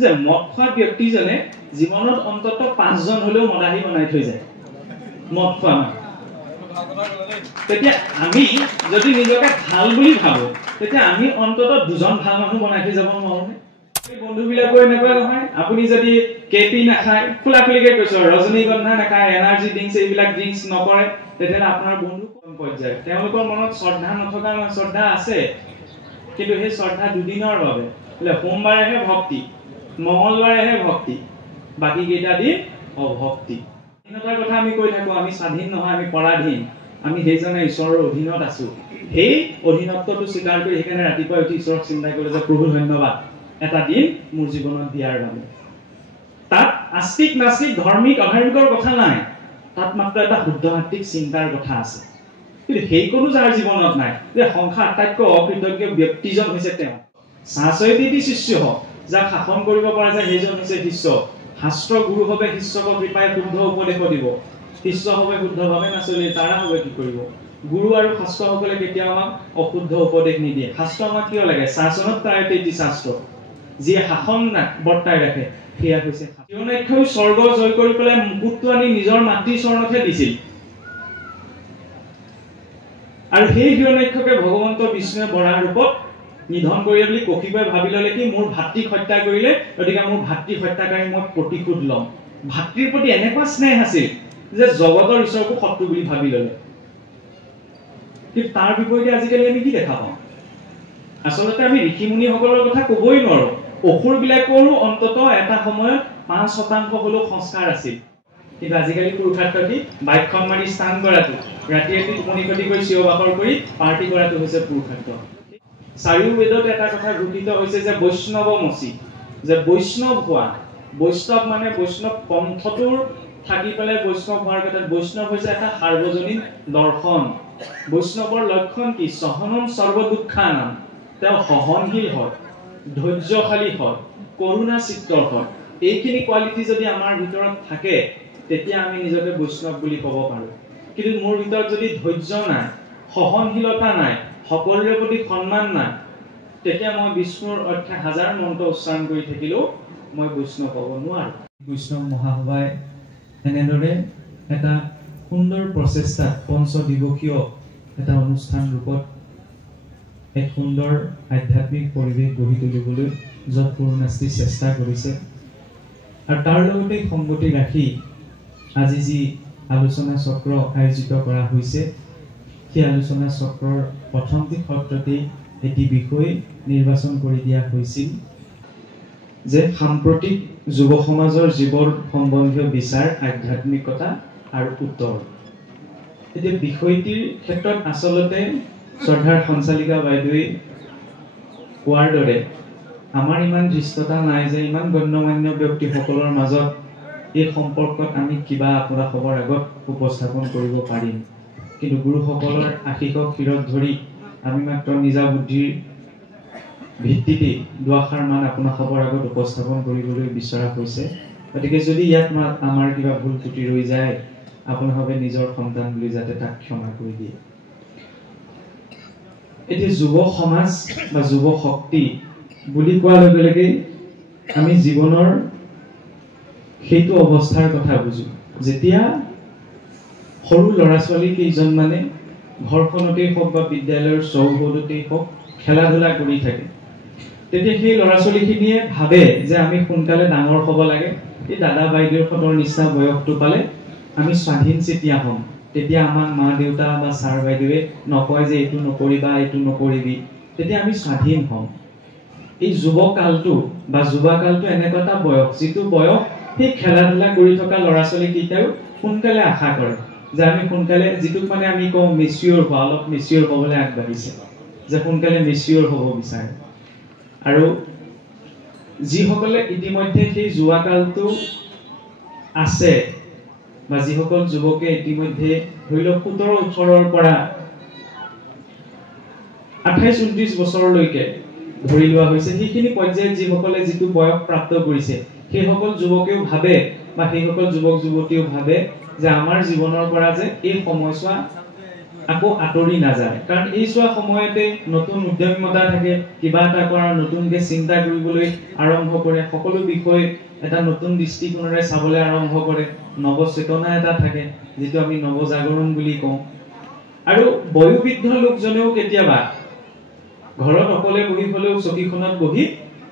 যে মদ খোৱা ব্যক্তিজনে জীৱনত অন্তত 5 জন হলেও মদাহী বনাই থৈ যায় মদ খোৱা তেতিয়া আমি যদি নিজকে ভাল বুলি ভাবো তেতিয়া আমি অন্তত 2 জন ভাল মানুহ বনাই থৈ যাব নোৱাৰোনে বন্ধুবিলাকো এনেকুৱা নহয় আপুনি যদি কেপি নাখায় খোলাখুলিকে কৈছো ৰজনীগন্ধা নাখায় এনাৰ্জি ড্ৰিংকছ এইবিলাক ড্ৰিংকছ নকৰে তেতিয়া আপোনাৰ বন্ধু কম পৰ্যায় তেওঁলোকৰ মনত শ্ৰদ্ধা নথকা শ্ৰদ্ধা আছে কিন্তু সেই শ্ৰদ্ধা দুদিনৰ বাবে সোমবাৰেহে ভক্তি মঙ্গলবাৰেহে ভক্তি বাকি কেইটা দিন অভক্তি স্বাধীনতাৰ কথা আমি কৈ থাকো আমি স্বাধীন নহয় আমি পৰাধীন আমি সেইজনে ঈশ্বৰৰ অধীনত আছো সেই অধীনত্বটো স্বীকাৰ কৰি সেইকাৰণে ৰাতিপুৱা উঠি ঈশ্বৰক চিন্তা কৰে যে প্ৰভু ধন্যবাদ এটা দিন মোৰ জীৱনত দিয়াৰ বাবে তাত আস্তিক নাস্তিক ধাৰ্মিক অধাৰ্মিকৰ কথা নাই তাত মাত্ৰ এটা শুদ্ধ আত্মিক চিন্তাৰ কথা আছে কিন্তু সেই কোনো যাৰ জীৱনত নাই যে সংখ্যা আটাইতকৈ অকৃতজ্ঞ ব্যক্তিজন হৈছে তেওঁ শাশ্বতী শিষ্য যাক শাসন কৰিব পৰা যায় সেইজন হৈছে শিষ্য শাস্ত্ৰ গুৰু হবে শিষ্যকৰ কৃপাই শুদ্ধ উপদেশ দিব শিষ্য হবে শুদ্ধভাৱে নচলে তাৰা হবে কি কৰিব গুৰু আৰু শাস্ত্ৰসকলে কেতিয়াও আমাক অশুদ্ধ উপদেশ নিদিয়ে শাস্ত্ৰ আমাক কিয় লাগে শাসনত প্ৰায়তি শাস্ত্ৰ যিয়ে শাসন বৰ্তাই ৰাখে সেয়া হৈছে হিৰণ্যাক্ষই স্বৰ্গ জয় কৰি পেলাই মুকুটটো আনি নিজৰ মাতৃৰ চৰণতহে দিছিল আৰু সেই হিৰণ্যাক্ষকে ভগৱন্ত বিষ্ণুৱে বৰাহ ৰূপত নিধন কৰিলে বুলি কৌশিকে ভাবি ললে কি মোৰ ভাতৃক হত্যা কৰিলে গতিকে মোৰ ভাতৃক হত্যাকাৰী মই প্ৰতিশোধ লম ভাতৃৰ প্ৰতি এনেকুৱা স্নেহ আছিল যে জগতৰ ঈশ্বৰকো শত্ৰু বুলি ভাবি ললে কিন্তু তাৰ বিপৰীতে আজিকালি আমি কি দেখা পাওঁ আচলতে আমি ঋষিমুনিসকলৰ কথা কবই নোৱাৰো অসুৰবিলাকৰো অন্তত এটা সময়ত 5% হলেও সংস্কাৰ আছিল কিন্তু আজিকালি পুৰুষাৰ্থ কি বাইকখন মাৰি স্থান কৰাটো ৰাতি ৰাতি টোপনি ক্ষতি কৰি চিঞৰ বাখৰ কৰি পাৰ্টি কৰাটো হৈছে পুৰুষাৰ্থ চাৰিও বেদত এটা কথা ঘোষিত হৈছে যে বৈষ্ণৱমসি যে বৈষ্ণৱ হোৱা বৈষ্ণৱ মানে বৈষ্ণৱ পন্থটোৰ থাকি পেলাই বৈষ্ণৱ হোৱাৰ কথা বৈষ্ণৱ হৈছে এটা সাৰ্বজনীন দৰ্শন বৈষ্ণৱৰ লক্ষণ কি সহনম সৰ্বদুঃখানাম তেওঁ সহনশীল হয় ধৈৰ্যশালী হয় কৰুণা চিত্তৰ হয় এইখিনি কোৱালিটি যদি আমাৰ ভিতৰত থাকে তেতিয়া আমি নিজকে বৈষ্ণৱ বুলি ক'ব পাৰো কিন্তু মোৰ ভিতৰত যদি ধৈৰ্য নাই সহনশীলতা নাই সকলোৰে প্ৰতি সন্মান নাই তেতিয়া মই বিষ্ণুৰ অৰ্থে হাজাৰ মন্ত্ৰ উচ্চাৰণ কৰি থাকিলেও মই বৈষ্ণৱ হ'ব নোৱাৰো বৈষ্ণৱ মহাসভাই এনেদৰে এটা সুন্দৰ প্ৰচেষ্টা পঞ্চদিৱসীয় এটা অনুষ্ঠান ৰূপত এক সুন্দৰ আধ্যাত্মিক পৰিৱেশ গঢ়ি তুলিবলৈ যৎপৰোনাস্তি চেষ্টা কৰিছে আৰু তাৰ লগতে সংগতি ৰাখি আজি যি আলোচনা চক্ৰ আয়োজিত কৰা হৈছে সেই আলোচনা চক্ৰৰ প্ৰথমটি সত্ৰতেই এটি বিষয় নিৰ্বাচন কৰি দিয়া হৈছিল যে সাম্প্ৰতিক যুৱ সমাজৰ জীৱন সম্বন্ধীয় বিচাৰ আধ্যাত্মিকতা আৰু উত্তৰ এতিয়া বিষয়টিৰ ক্ষেত্ৰত আচলতে শ্ৰদ্ধাৰ সঞ্চালিকা বাইদেৱে কোৱাৰ দৰে আমাৰ ইমান দৃষ্টতা নাই যে ইমান গণ্যমান্য ব্যক্তিসকলৰ মাজত এই সম্পৰ্কত আমি কিবা আপোনালোকৰ আগত উপস্থাপন কৰিব পাৰিম কিন্তু গুৰুসকলৰ আশীষক শিৰত ধৰি আমি মাত্ৰ নিজা বুদ্ধিৰ ভিত্তিতে দুআষাৰ মান আপোনালোকৰ আগত উপস্থাপন কৰিবলৈ বিচৰা হৈছে গতিকে যদি ইয়াত আমাৰ কিবা ভুল ত্ৰুটি ৰৈ যায় আপোনালোকে নিজৰ সন্তান বুলি যাতে তাক ক্ষমা কৰি দিয়ে এতিয়া যুৱ সমাজ বা যুৱ শক্তি বুলি কোৱাৰ লগে লগে আমি জীৱনৰ সেইটো অৱস্থাৰ কথা বুজো যেতিয়া সৰু ল'ৰা ছোৱালী কেইজন মানে ঘৰখনতেই হওক বা বিদ্যালয়ৰ চৌহদতেই হওক খেলা ধূলা কৰি থাকে তেতিয়া সেই ল'ৰা ছোৱালীখিনিয়ে ভাবে যে আমি সোনকালে ডাঙৰ হ'ব লাগে এই দাদা বাইদেউহঁতৰ নিচিনা বয়সটো পালে আমি স্বাধীন চেতিয়া হ'ম তেতিয়া আমাক মা দেউতা বা ছাৰ বাইদেৱে নকয় যে এইটো নকৰিবা এইটো নকৰিবি তেতিয়া আমি স্বাধীন হ'ম এই যুৱকালটো বা যুৱাকালটো এনেকুৱা এটা বয়স যিটো বয়স সেই খেলা ধূলা কৰি থকা ল'ৰা ছোৱালী কেইটাও সোনকালে আশা কৰে যে আমি সোনকালে যিটোক মানে আমি কওঁ মেচিয়ৰ হোৱা অলপ মেচিয়ৰ হ'বলৈ আগবাঢ়িছে যে সোনকালে মেচিয়ৰ হ'ব বিচাৰে আৰু যিসকলে ইতিমধ্যে সেই যুৱাকালটো আছে বা যিসকল যুৱকে ইতিমধ্যে ধৰি লওক 17-18 পৰা 28-29 বছৰলৈকে ধৰি লোৱা হৈছে সেইখিনি পৰ্যায়ত যিসকলে যিটো বয়স প্ৰাপ্ত কৰিছে সেইসকল যুৱকেও ভাবে বা সেইসকল যুৱক যুৱতীও ভাবে যে আমাৰ জীৱনৰ পৰা যে এই সময়ছোৱা আকৌ আঁতৰি নাযায়। কাৰণ এই চোৱা সময়তে নতুন উদ্যমতা থাকে, কিবা এটা কৰাৰ নতুনকৈ চিন্তা কৰিবলৈ আৰম্ভ কৰে, সকলো বিষয় এটা নতুন দৃষ্টিকোণেৰে চাবলৈ আৰম্ভ কৰে, নৱচেতনা এটা থাকে, যিটো আমি নৱজাগৰণ বুলি কওঁ। আৰু বয়োবৃদ্ধ লোকজনেও কেতিয়াবা ঘৰত অকলে বহি হ'লেও চকীখনত বহি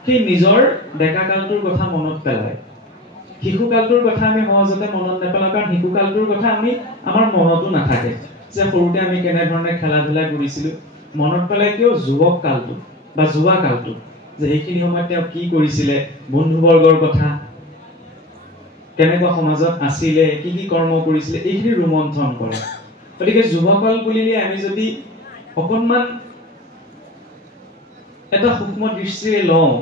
সেই নিজৰ ডেকাকালটোৰ কথা মনত পেলায়। শিশুকালটোৰ কথা আমি সহজতে মনত নেপেলাওঁ, কাৰণ শিশুকালটোৰ কথা আমাৰ মনতো নাথাকে, যে সৰুতে আমি কেনেধৰণে খেলা ধূলা কৰিছিলোঁ। মনত পেলাই কিয় যুৱক কালটো বা যুৱা কালটো, যে সেইখিনি সময়ত তেওঁ কি কৰিছিলে, বন্ধুবৰ্গৰ কথা, কেনেকুৱা সমাজত আছিলে, কি কি কৰ্ম কৰিছিলে, এইখিনি ৰোমন্থন কৰে। গতিকে যুৱকাল বুলিলে আমি যদি অকণমান এটা সূক্ষ্ম দৃষ্টিৰে লওঁ,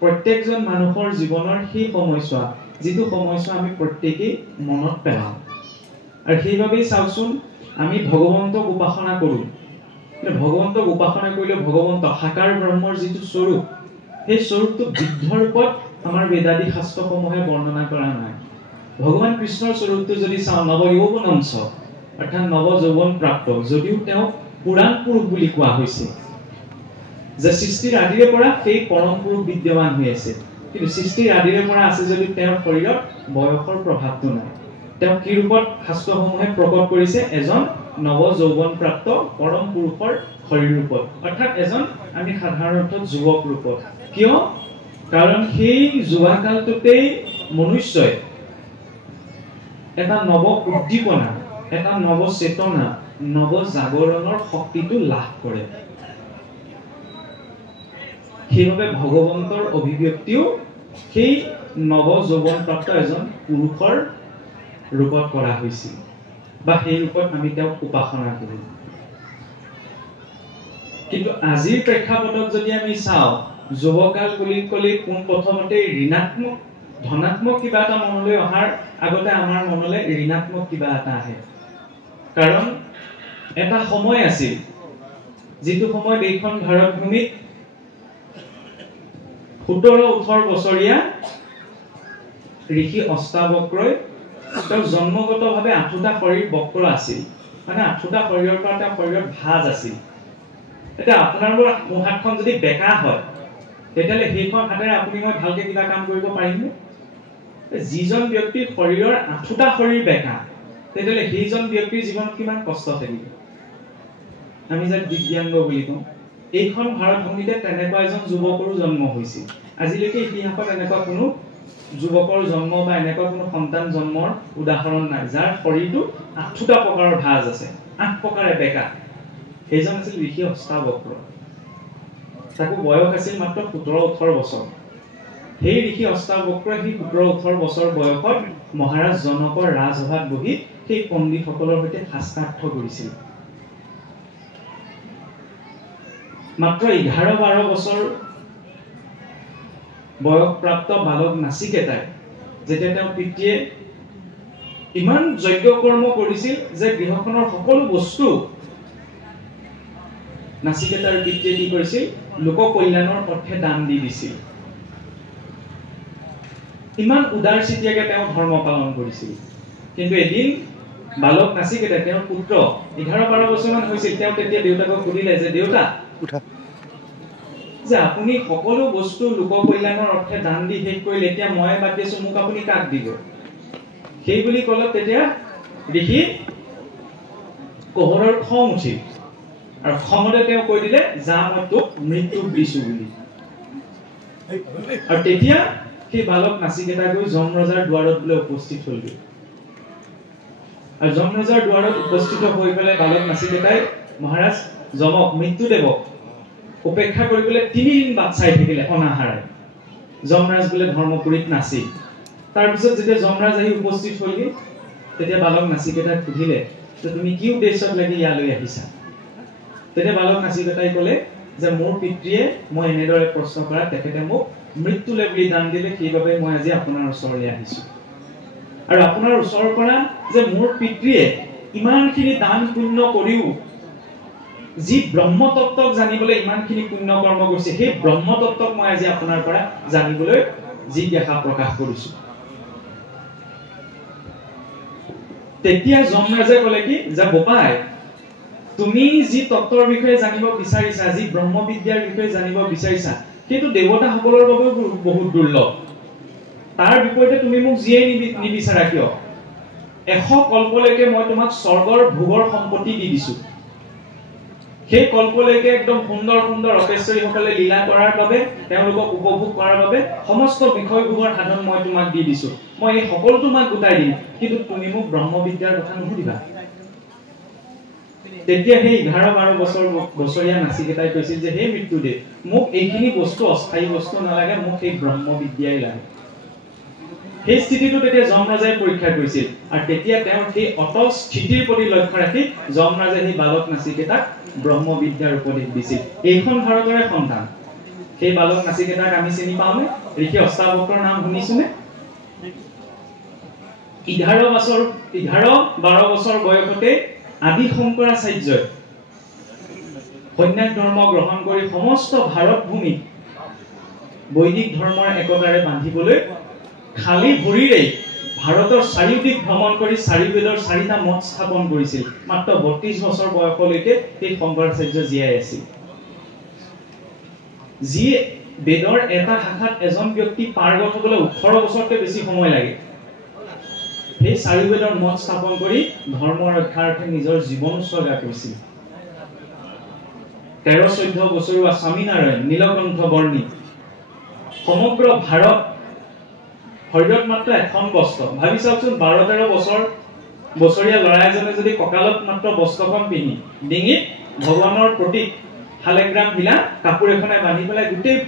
প্ৰত্যেকজন মানুহৰ জীৱনৰ সেই সময়ছোৱা, যিটো সময়ছোৱা আমি প্ৰত্যেকেই মনত পেলাওঁ। আৰু সেইবাবেই চাওকচোন, আমি ভগৱন্তক উপাসনা কৰোঁ, কিন্তু ভগৱন্তক উপাসনা কৰিলে ভগৱন্ত সাকাৰ ব্ৰহ্মৰ যিটো স্বৰূপ, সেই স্বৰূপটো বৃদ্ধ ৰূপত আমাৰ বেদাদি শাস্ত্ৰসমূহে বৰ্ণনা কৰা নাই। ভগৱান কৃষ্ণৰ স্বৰূপটো যদি চাওঁ, নৱ যৌৱনঞ্চ, অৰ্থাৎ নৱ যৌৱন প্ৰাপ্ত, যদিও তেওঁক পুৰাণ পুৰুষ বুলি কোৱা হৈছে, যে সৃষ্টিৰ আদিৰে পৰা সেই পৰম পুৰুষ বিদ্যমান হৈ আছে, কিন্তু সৃষ্টিৰ আদিৰে পৰা আছে যদিও তেওঁৰ শৰীৰত বয়সৰ প্ৰভাৱটো নাই। তেওঁ কি ৰূপত শাস্ত্ৰসমূহে প্ৰকট কৰিছে? এজন নৱ যৌৱন প্ৰাপ্ত পৰম পুৰুষৰ শৰীৰ ৰূপত, অৰ্থাৎ এজন আমি সাধাৰণ অৰ্থত যুৱক ৰূপত। কিয়? কাৰণ সেই যুৱা কালটোতেই মনুষ্যই এটা নৱ উদ্দীপনা, এটা নৱ চেতনা, নৱ জাগৰণৰ শক্তিটো লাভ কৰে। সেইবাবে ভগৱন্তৰ অভিব্যক্তিও সেই নৱ যৌৱন প্ৰাপ্ত এজন পুৰুষৰ ৰূপত কৰা হৈছিল, বা সেই ৰূপত আমি তেওঁক উপাসনা কৰোঁ। কিন্তু আজিৰ প্ৰেক্ষাপটত যদি আমি চাওঁ, যুৱকাল বুলি ক'লে পোন প্ৰথমতে ঋণাত্মক, ধনাত্মক কিবা এটা মনলৈ অহাৰ আগতে আমাৰ মনলৈ ঋণাত্মক কিবা এটা আহে। কাৰণ এটা সময় আছিল, যিটো সময়ত এইখন ভাৰত ভূমিত 17-18 বছৰীয়া ঋষি অষ্টাবক্ৰই, তেওঁ জন্মগতভাৱে 8টা শৰীৰ বক্ৰ আছিল, মানে 8টা শৰীৰৰ পৰা তেওঁৰ শৰীৰত ভাঁজ আছিল। এতিয়া আপোনালোকৰ হাতখন যদি বেকা হয়, তেতিয়াহ'লে সেইখন হাতেৰে আপুনি মই ভালকে কিবা কাম কৰিব পাৰিমনে? যিজন ব্যক্তিৰ শৰীৰৰ 8টা শৰীৰ বেকা, তেতিয়াহ'লে সেইজন ব্যক্তিৰ জীৱনত কিমান কষ্ট থাকিব। আমি যাক দিব্যাংগ বুলি কওঁ, এইখন ভাৰত ভূমিতে তেনেকুৱা এজন যুৱকৰো জন্ম হৈছিল। আজিলৈকে ইতিহাসত এনেকুৱা কোনো যুৱকৰ জন্ম বা এনেকুৱা কোনো সন্তান জন্মৰ উদাহৰণ নাই, যাৰ শৰীৰটো 8টা প্ৰকাৰৰ ভাঁজ আছে, 8 প্ৰকাৰে বেকা। সেইজন আছিল ঋষি অষ্টাবক্ৰ। তাকো বয়স আছিল মাত্ৰ 17-18 বছৰ। সেই ঋষি অষ্টাবক্ৰই সেই 17-18 বছৰ বয়সত মহাৰাজ জনকৰ ৰাজসভাত বহি সেই পণ্ডিতসকলৰ সৈতে শাস্ত্ৰাৰ্থ কৰিছিল। মাত্ৰ 11-12 বছৰ বয়সপ্ৰাপ্ত বালক নাচিকেতাই, যেতিয়া তেওঁৰ পিতৃয়ে ইমান যজ্ঞ কৰ্ম কৰিছিল যে গৃহখনৰ সকলো বস্তু নাচিকেতাৰ পিতৃয়ে কি কৰিছিল? লোক কল্যাণৰ অৰ্থে দান দি দিছিল। ইমান উদাৰ চিতিয়াকে তেওঁ ধৰ্ম পালন কৰিছিল। কিন্তু এদিন বালক নাচিকেতাই, তেওঁৰ পুত্ৰ 11-12 বছৰমান হৈছিল, তেওঁ তেতিয়া দেউতাকক সুধিলে যে দেউতা, যে আপুনি সকলো বস্তু লোক কল্যাণৰ অৰ্থে দান দি শেষ কৰিলে, এতিয়া মই বাদ দিছো, মোক আপুনি কাক দিব? সেই বুলি ক'লে তেতিয়া ঋষি কহৰৰ খং উঠিল, আৰু খঙতে তেওঁ কৈ দিলে, যা মই তোক মৃত্যু দিছো বুলি। আৰু তেতিয়া সেই বালক নাচিকেতা গৈ যমৰাজাৰ দুৱাৰত বোলে উপস্থিত হলগৈ। আৰু যমৰাজাৰ দুৱাৰত উপস্থিত হৈ পেলাই বালক নাচিকেতাই মহাৰাজ যমক, মৃত্যুদেৱক উপেক্ষা কৰিবলৈ 3 দিন বাট চাই থাকিলে অনাহাৰে। যমৰাজ বোলে ধৰ্মপুৰীত নাছিল। তাৰপিছত যেতিয়া যমৰাজ আহি উপস্থিত হলগৈ, তেতিয়া বালক নাচিকেতাক সুধিলে যে তুমি কি উদ্দেশ্যত লাগি ইয়ালৈ আহিছা? তেতিয়া বালক নাচিকেতাই ক'লে যে মোৰ পিতৃয়ে মই এনেদৰে প্ৰশ্ন কৰা, তেখেতে মোক মৃত্যুলে বুলি দান দিলে, সেইবাবে মই আজি আপোনাৰ ওচৰলৈ আহিছো। আৰু আপোনাৰ ওচৰৰ পৰা যে মোৰ পিতৃয়ে ইমানখিনি দান পুণ্য কৰিও যি ব্ৰহ্মতত্ত্বক জানিবলৈ ইমানখিনি পুণ্য কৰ্ম কৰিছে, সেই ব্ৰহ্মতত্ত্বক মই আজি আপোনাৰ পৰা জানিবলৈ জিজ্ঞাসা প্ৰকাশ কৰিছো। তেতিয়া যমৰাজে ক'লে কি, যে বোপাই, তুমি যি তত্ত্বৰ বিষয়ে জানিব বিচাৰিছা, যি ব্ৰহ্মবিদ্যাৰ বিষয়ে জানিব বিচাৰিছা, কিন্তু দেৱতাসকলৰ বাবে বহুত দুৰ্লভ। তাৰ বিপৰীতে তুমি মোক যিয়ে নিবিচাৰা কিয় 100 কল্পলৈকে মই তোমাক স্বৰ্গৰ ভোগৰ সম্পত্তি দি দিছো। সেই কল্পলৈকে একদম সুন্দৰ সুন্দৰ অপেশ্বৰীসকলে লীলা কৰাৰ বাবে, তেওঁলোকক উপভোগ কৰাৰ বাবে সমস্ত বিষয়ভোগৰ সাধন মই তোমাক দি দিছো। মই এই সকলো তোমাক গোটাই দিম, কিন্তু তুমি মোক ব্ৰহ্মবিদ্যাৰ কথা নুসুধিবা। তেতিয়া সেই 11-12 বছৰীয়া নাচিকেইটাই কৈছিল যে হে মৃত্যুদেৱ, মোক এইখিনি বস্তু অস্থায়ী বস্তু নালাগে, মোক সেই ব্ৰহ্মবিদ্যাই লাগে। সেই স্থিতিটো তেতিয়া যমৰাজাই পৰীক্ষা কৰিছিল, আৰু তেতিয়া তেওঁৰ সেই অটল স্থিতিৰ প্ৰতি লক্ষ্য ৰাখি যমৰাজে সেই বালক নাচিকেইটাক ব্ৰহ্মবিদ্যাৰ উপদেশ দিছিল। এইখন ভাৰতৰে সন্তান। সেই বালক নাচিকেইটাক আমি চিনি পাওঁনে? ঋষি অষ্টাবক্ৰৰ নাম শুনিছোনে? 11-12 বছৰ বয়সতে আদি শংকৰাচাৰ্যই সন্ন্যাস ধৰ্ম গ্ৰহণ কৰি সমস্ত ভাৰত ভূমিক বৈদিক ধৰ্মৰ একতাৰে বান্ধিবলৈ খালি ভৰিৰে ভাৰতৰ চাৰিওদিশ ভ্ৰমণ কৰি চাৰিবেদৰ 4টা মঠ স্থাপন কৰিছিল। মাত্ৰ 32 বছৰ বয়সলৈকে সেই শংকৰাচাৰ্য জীয়াই আছিল। যি বেদৰ এটা শাখাত এজন ব্যক্তি পাৰ্গত হ'বলৈ 18 বছৰতকৈ বেছি সময় লাগে, সেই চাৰিবেদৰ মঠ স্থাপন কৰি ধৰ্ম ৰক্ষাৰ্থে নিজৰ জীৱন উৎসৰ্গা কৰিছিল। 13-14 বছৰীয়া স্বামীনাৰায়ণ নীলকণ্ঠ বৰ্ণী সমগ্ৰ ভাৰত শৰীৰত মাত্ৰ এখন বস্ত্ৰ। ভাবি চাওকচোন, 12-13 বছৰীয়া ল'ৰা এজনে যদি কঁকালত মাত্ৰ বস্ত্ৰখন পিন্ধি, ডিঙিত ভগৱানৰ প্ৰতীক শালেগ্ৰাম হিলা কাপোৰ এখনে বান্ধি পেলাই গোটেই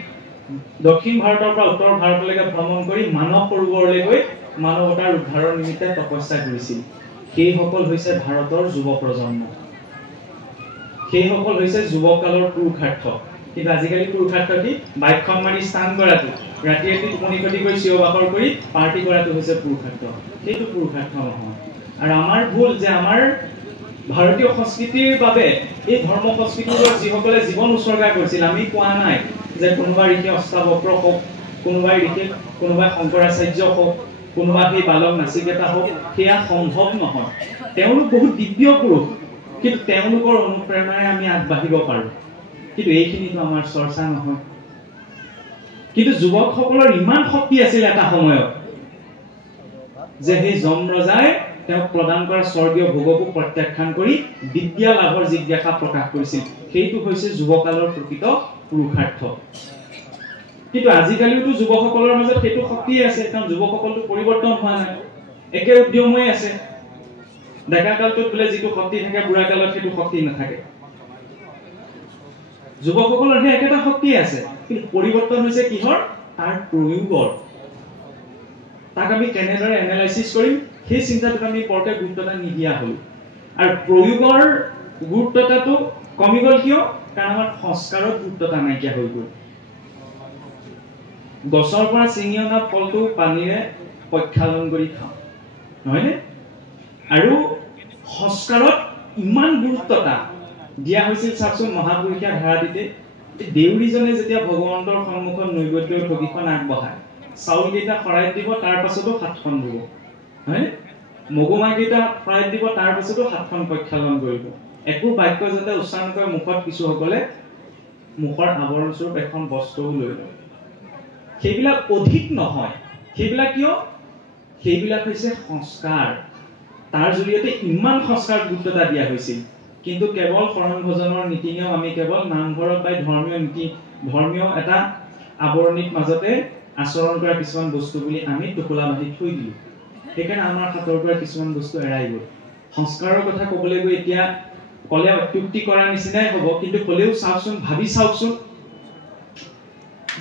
দক্ষিণ ভাৰতৰ পৰা উত্তৰ ভাৰতলৈকে ভ্ৰমণ কৰি মানৱ সৰোবৰলৈ গৈ মানৱতাৰ উদ্ধাৰৰ নিমিত্তে তপস্যা কৰিছিল, সেইসকল হৈছে ভাৰতৰ যুৱ প্ৰজন্ম। সেইসকল হৈছে যুৱকালৰ পুৰুষাৰ্থ। কিন্তু আজিকালি পুৰুষাৰ্থ কি? বাইকখন মাৰি স্থান কৰাটো, ৰাতি ৰাতি টোপনি ক্ষতি কৰি চিঞৰ বাখৰ কৰি পাৰ্টি কৰাটো হৈছে পুৰুষাৰ্থ। সেইটো পুৰুষাৰ্থ নহয়। আৰু আমাৰ ভুল যে আমাৰ ভাৰতীয় সংস্কৃতিৰ বাবে এই ধৰ্ম সংস্কৃতিৰ যিসকলে জীৱন উৎসৰ্গা কৰিছিল, আমি কোৱা নাই যে কোনোবা ঋষি অষ্টাবক্ৰ হওক, কোনোবাই শংকৰাচাৰ্য হওক, কোনোবা সেই বালক নাচিকেতা হওক, সেয়া সম্ভৱ নহয়। তেওঁলোক বহুত দিব্য পুৰুষ, কিন্তু তেওঁলোকৰ অনুপ্ৰেৰণাৰে আমি আগবাঢ়িব পাৰোঁ। কিন্তু এইখিনিতো আমাৰ চৰ্চা নহয়। কিন্তু যুৱকসকলৰ ইমান শক্তি আছিল এটা সময়ত যে সেই যমৰাজাই তেওঁক প্ৰদান কৰা স্বৰ্গীয় ভোগকো প্ৰত্যাখ্যান কৰি বিদ্যা লাভৰ জিজ্ঞাসা প্ৰকাশ কৰিছিল। সেইটো হৈছে যুৱকালৰ প্ৰকৃত পুৰুষাৰ্থ। কিন্তু আজিকালিওতো যুৱকসকলৰ মাজত সেইটো শক্তিয়ে আছে, কাৰণ যুৱকসকলটো পৰিৱৰ্তন হোৱা নাই, একে উদ্যমে আছে। ডেকা কালটোত বোলে যিটো শক্তি থাকে, বুঢ়া কালত সেইটো শক্তি নাথাকে। যুৱকসকলৰ সেই একেটা শক্তিয়ে আছে, কিন্তু পৰিৱৰ্তন হৈছে কিহৰ? তাৰ প্ৰয়োগৰ। তাক আমি কেনেদৰে এনালাইচিছ কৰিম সেই চিন্তাটোত আমি বৰকে গুৰুত্বতা নিদিয়া হলো। আৰু প্ৰয়োগৰ গুৰুত্বতাটো কমি গ'ল কিয়? কাৰণ আমাৰ সংস্কাৰৰ গুৰুত্বতা নাইকিয়া হৈ গ'ল। গছৰ পৰা ছিঙি অনা ফলটো পানীৰে প্ৰক্ষালন কৰি খাওঁ, নহয়নে? আৰু সংস্কাৰত ইমান গুৰুত্বতা দিয়া হৈছিল। চাওকচোন, মহাপুৰুষীয়া ধাৰাটিতে দেউৰীজনে যেতিয়া ভগৱন্তৰ সন্মুখত নৈবেদ্যৰ ঠগীখন আগবঢ়ায়, চাউলকেইটা শৰাইত দিব, তাৰ পাছতো 7খন দিব, হয়নে? মগুমাহকেইটা শৰাইত দিব, তাৰ পাছতো 7খন প্ৰক্ষালন কৰিব। একো বাক্য যাতে উচ্চাৰণ কৰে মুখত কিছুসকলে মুখৰ আৱৰণ স্বৰূপ এখন বস্ত্ৰও লৈ লয়। সেইবিলাক অধিক নহয়। সেইবিলাক কিয়? সেইবিলাক হৈছে সংস্কাৰ। তাৰ জৰিয়তে ইমান সংস্কাৰ গুৰুত্বতা দিয়া হৈছিল। কিন্তু কেৱল শৰণ ভজনৰ নীতি নিয়ম আমি কেৱল নামঘৰত বা ধৰ্মীয় এটা আৱৰণিৰ মাজতে আচৰণ কৰা কিছুমান বস্তু বুলি আমি টোপোলা বান্ধি থৈ দিলো। সেইকাৰণে আমাৰ হাতৰ পৰা কিছুমান বস্তু এৰাই গ'ল। সংস্কাৰৰ কথা ক'বলৈ গৈ এতিয়া ক'লে অত্যুক্তি কৰাৰ নিচিনাই হ'ব, কিন্তু ক'লেও চাওকচোন, ভাবি চাওকচোন,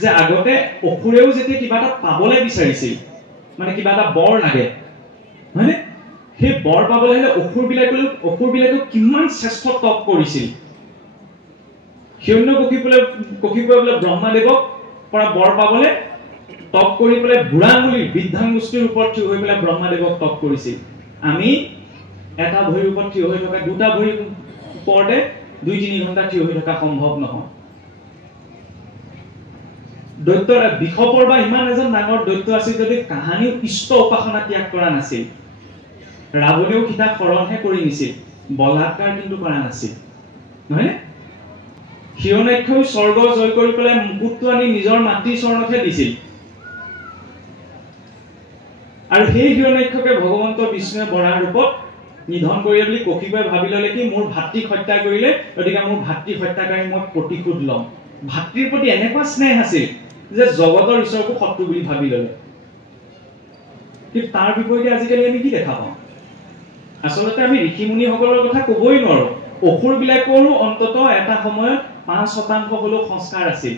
যে আগতে অসুৰেও যেতিয়া কিবা এটা পাবলৈ বিচাৰিছিল, মানে কিবা এটা বৰ লাগে, হয়নে? সেই বৰ পাবলৈ হ'লে অসুৰবিলাকে কিমান শ্ৰেষ্ঠ তপ কৰিছিল। হিৰণ্যকশিপুৱে বোলে ব্ৰহ্মাদেৱক পৰা বৰ পাবলৈ তপ কৰি পেলাই বুঢ়াঙুলিৰ বৃদ্ধাংগুষ্ঠিৰ ওপৰত থিয় হৈ পেলাই ব্ৰহ্মাদেৱক তপ কৰিছিল। আমি এটা ভৰিৰ ওপৰত থিয় হৈ থকা, দুটা ভৰিৰ ওপৰতে 2-3 ঘণ্টা থিয় হৈ থকা সম্ভৱ নহয়। দৈত্যৰ বিষপৰ্বা ইমান এজন ডাঙৰ দৈত্য আছিল যদি কাহানিও ইষ্ট উপাসনা ত্যাগ কৰা নাছিল। ৰাৱণেও সীতাক হৰণহে কৰি নিছিল, বলাৎকাৰ কিন্তু কৰা নাছিল। নহয় হিৰণ্যাক্ষই স্বৰ্গ জয় কৰি পেলাই মুকুটটো আনি নিজৰ মাতৃৰ চৰণতহে দিছিল আৰু সেই হিৰণ্যাক্ষকে ভগৱন্ত বিষ্ণুৱে বৰাহ ৰূপত নিধন কৰিলে বুলি কৌশিকই ভাবি ললে কি মোৰ ভাতৃক হত্যা কৰিলে গতিকে মোৰ ভাতৃক হত্যাকাৰী মই প্ৰতিশোধ লম ভাতৃৰ প্ৰতি এনেকুৱা স্নেহ আছিল যে জগতৰ ঈশ্বৰকো শত্ৰু বুলি ভাবি ললে কিন্তু তাৰ বিপৰীতে আজিকালি আমি কি দেখা পাওঁ আচলতে আমি ঋষিমুনিসকলৰ কথা কবই নোৱাৰো অসুৰবিলাকৰো অন্তত এটা সময়ত 5% হলেও সংস্কাৰ আছিল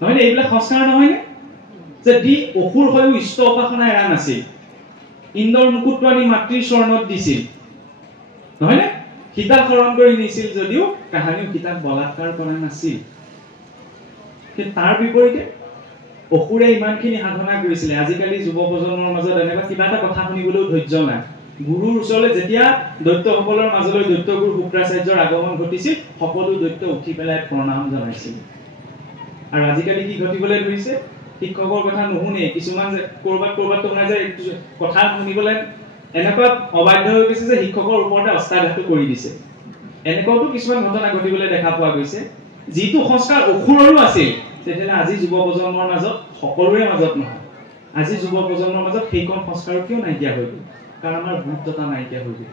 নহয় নে এইবিলাক সংস্কাৰ নহয় নে যে দি অসুৰ হৈও ইষ্ট উপাসনা এৰা নাছিল ইন্দ্ৰৰ মুকুটটো আনি মাতৃৰ চৰণত দিছিল নহয় নে সীতা হৰণ কৰি নিছিল যদিও কাহানিও সীতাক বলাৎকাৰ কৰা নাছিল কিন্তু তাৰ বিপৰীতে অসুৰে ইমানখিনি সাধনা কৰিছিলে আজিকালি যুৱ প্ৰজন্মৰ মাজত এনেকুৱা কিবা এটা কথা শুনিবলৈও ধৈৰ্য নাই গুৰুৰ ওচৰলৈ যেতিয়া দৈত্যসকলৰ মাজলৈ দৈত্যগুৰু শুক্ৰাচাৰ্যৰ আগমন ঘটিছিল সকলো দৈত্য উঠি পেলাই প্ৰণাম জনাইছিল আৰু আজিকালি কি ঘটিবলৈ ধৰিছে শিক্ষকৰ কথা নুশুনে কিছুমান কৰবাত তোমাৰ যে কথা শুনিবলৈ এনেকুৱা অবাধ্য হৈ গৈছে যে শিক্ষকৰ ওপৰতে অস্ত্ৰাঘাতটো কৰি দিছে এনেকুৱাও কিছুমান ঘটনা ঘটিবলৈ দেখা পোৱা গৈছে যিটো সংস্কাৰ অসুৰৰো আছিল তেতিয়াহ'লে আজি যুৱ প্ৰজন্মৰ মাজত সকলোৰে মাজত নহয় আজি যুৱ প্ৰজন্মৰ মাজত সেইখন সংস্কাৰ কিয় নাইকিয়া হৈ গ'ল কাৰণ আমাৰ গুৰুত্বতা নাইকিয়া হৈ গ'ল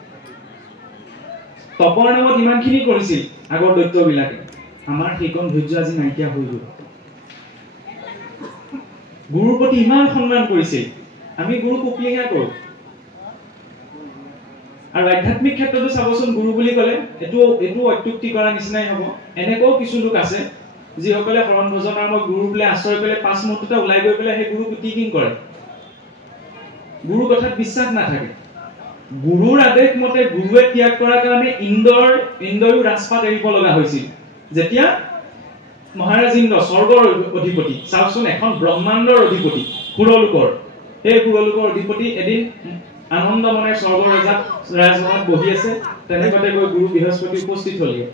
তপৰ নামত ইমানখিনি কৰিছিল আগৰ দৈত্যবিলাকে আমাৰ সেইখন ধৈৰ্য আজি নাইকিয়া হৈ গ'ল গুৰুৰ প্ৰতি ইমান সন্মান কৰিছিল আমি গুৰুক উপলিঙা কৰোঁ আৰু আধ্যাত্মিক ক্ষেত্ৰতো চাবচোন গুৰু বুলি ক'লে এইটো অত্যুক্তি কৰা নিচিনাই হ'ব এনেকুৱাও কিছু লোক আছে যিসকলে শৰণ ভজনৰ নামত গুৰু বোলে আশ্ৰয় পেলাই 5 মুহূৰ্ততে ওলাই গৈ পেলাই সেই গুৰুক টিকিং কৰে গুৰু কথাত বিশ্বাস নাথাকে গুৰুৰ আদেশ মতে গুৰুৱে ত্যাগ কৰাৰ কাৰণে ইন্দ্ৰয়ো ৰাজপাট এৰিব লগা হৈছিল যেতিয়া মহাৰাজ ইন্দ্ৰ স্বৰ্গৰ অধিপতি চাওকচোন এখন ব্ৰহ্মাণ্ডৰ অধিপতি সুৰলোকৰ সেই সুৰলোকৰ অধিপতি এদিন আনন্দ মনে স্বৰ্গৰ ৰাজভৱনত বহি আছে তেনেকুৱাতে গৈ গুৰু বৃহস্পতি উপস্থিত হলিয়ে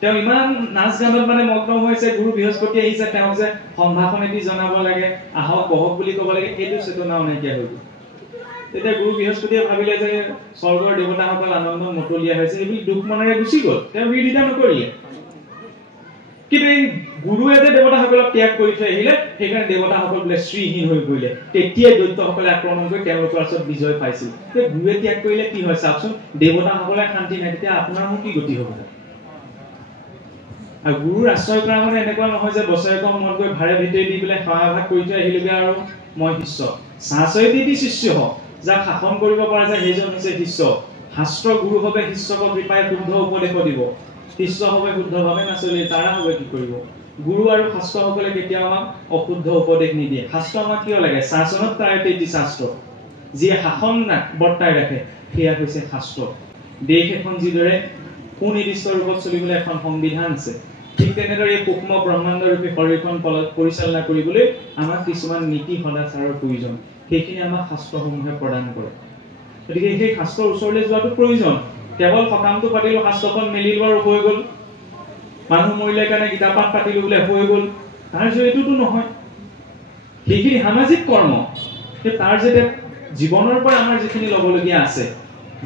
তেওঁ ইমান নাচ গানত মানে মগ্ন হৈছে গুৰু বৃহস্পতি আহিছে তেওঁ যে সম্ভাষণ এটি জনাব লাগে আহক বহক বুলি ক'ব লাগে এইটো চেতনাও নাইকিয়া হৈ গ'ল তেতিয়া গুৰু বৃহস্পতিয়ে ভাবিলে যে স্বৰ্গৰ দেৱতাসকল আনন্দ মতলীয়া হৈছে এই বুলি দুখ মনেৰে গুচি গ'ল তেওঁ বিৰোধিতা নকৰিলে কিন্তু এই গুৰুৱে যে দেৱতাসকলক ত্যাগ কৰি থৈ আহিলে সেইকাৰণে দেৱতাসকল বোলে শ্ৰীহীন হৈ পৰিলে তেতিয়াই দৈত্যসকলে আক্ৰমণ কৰি তেওঁলোকৰ ওচৰত বিজয় পাইছিল গুৰুৱে ত্যাগ কৰিলে কি হয় চাওকচোন দেৱতাসকলে শান্তি নাই তেতিয়া আপোনাৰ কি গতি হ'ব আৰু গুৰুৰ আশ্ৰয় কৰা মানে এনেকুৱা নহয় যে বছৰেকৰ মূৰত গৈ ভাৰে ভিতৰি দি পেলাই সেৱা ভাগ কৰি থৈ আহিলোগে আৰু মই শিষ্য সাচৈতি শিষ্য যাক শাসন কৰিব পৰা যায় সেইজন হৈছে শিষ্য শাস্ত্ৰ গুৰু হবে শিষ্যক কৃপাই শুদ্ধ উপদেশ দিব শিষ্য হবে শুদ্ধভাৱে নাচলি তাৰা হবে কি কৰিব গুৰু আৰু শাস্ত্ৰসকলে কেতিয়াও আমাক অশুদ্ধ উপদেশ নিদিয়ে শাস্ত্ৰ আমাক কিয় লাগে শাসনত তাৰেতে এটি শাস্ত্ৰ যিয়ে শাসন বৰ্তাই ৰাখে সেয়া হৈছে শাস্ত্ৰ দেশ এখন যিদৰে সুনিৰ্দিষ্ট ৰূপত চলিবলৈ এখন সংবিধান আছে ঠিক তেনেদৰে সূক্ষ্ম ব্ৰহ্মাণ্ড ৰূপী শৰীৰখন পৰিচালনা কৰিবলৈ আমাক কিছুমান নীতি সদাচাৰৰ প্ৰয়োজন সেইখিনি আমাক শাস্ত্ৰসমূহে প্ৰদান কৰে গতিকে সেই শাস্ত্ৰৰ ওচৰলৈ যোৱাটো প্ৰয়োজন কেৱল সকামটো পাতিলো শাস্ত্ৰখন মেলিলো আৰু হৈ গ'ল মানুহ মৰিলে কাৰণে কিতাপ পাঠ পাতিলো বোলে হৈ গ'ল তাৰ জৰিয়তেতো নহয় সেইখিনি সামাজিক কৰ্ম তাৰ যেতিয়া জীৱনৰ পৰা আমাৰ যিখিনি ল'বলগীয়া আছে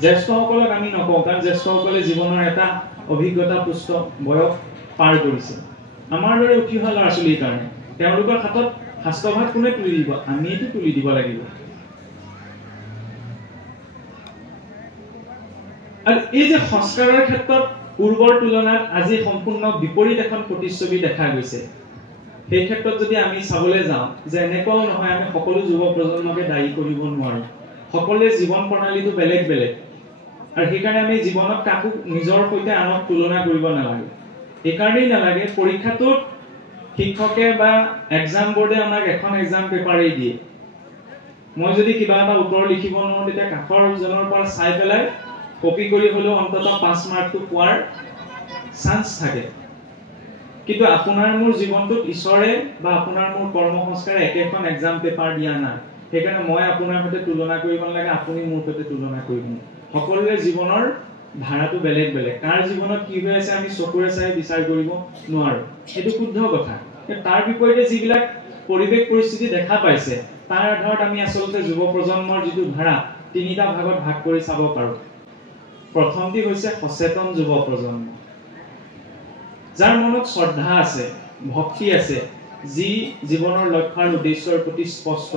জ্যেষ্ঠসকলক আমি নকওঁ কাৰণ জ্যেষ্ঠসকলে জীৱনৰ এটা অভিজ্ঞতা পুষ্ট বয়স পাৰ কৰিছে আমাৰ দৰে উঠি অহা ল'ৰা ছোৱালীৰ কাৰণে তেওঁলোকৰ হাতত শাস্ত্ৰভাগ কোনে তুলি দিব আমিয়েতো তুলি দিব লাগিব আৰু এই যে সংস্কাৰৰ ক্ষেত্ৰত পূৰ্বৰ তুলনাত আজি সম্পূৰ্ণ বিপৰীত এখন প্ৰতিচ্ছবি দেখা গৈছে সেই ক্ষেত্ৰত যদি আমি চাবলৈ যাওঁ যে এনেকুৱাও নহয় আমি সকলো যুৱ প্ৰজন্মকে দায়ী কৰিব নোৱাৰো সকলোৰে জীৱন প্ৰণালীটো বেলেগ বেলেগ আৰু সেইকাৰণে আমি জীৱনত কাকো নিজৰ সৈতে আনক তুলনা কৰিব নালাগে এইকাৰণেই নালাগে পৰীক্ষাটোত শিক্ষকে বা এক্সাম বোৰ্ডে আমাক এখন এক্সাম পেপাৰেই দিয়ে মই যদি কিবা এটা উত্তৰ লিখিব নোৱাৰো তেতিয়া কাষৰ জনৰ পৰা চাই পেলাই কপি কৰি হলেও অন্তত 5 মাৰ্কটো পোৱাৰ চান্স থাকে কিন্তু আপোনাৰ মোৰ জীৱনটোত ঈশ্বৰে বা আপোনাৰ মোৰ কৰ্মসংস্কাৰে একেখন এক্সাম পেপাৰ দিয়া নাই সেইকাৰণে মই আপোনাৰ সৈতে তুলনা কৰিব নালাগে আপুনি মোৰ সৈতে তুলনা কৰিব সকলোৰে জীৱনৰ ধাৰাটো বেলেগ বেলেগ কাৰ জীৱনত কি হৈ আছে আমি চকুৰে চাই বিচাৰ কৰিব নোৱাৰো এটো শুদ্ধ কথা তাৰ বিপৰীতে যিবিলাক পৰিবেশ পৰিস্থিতি দেখা পাইছে তাৰ আধাৰত আমি আসলতে যুৱ প্ৰজন্মৰ যিটো ধাৰা তিনিটা ভাগত ভাগ কৰি চাব পাৰো প্ৰথমটি হৈছে সচেতন যুৱ প্ৰজন্ম যাৰ মনত শ্ৰদ্ধা আছে, ভক্তি আছে, যি জীৱনৰ লক্ষ্য আৰু উদ্দেশ্যৰ প্ৰতি স্পষ্ট,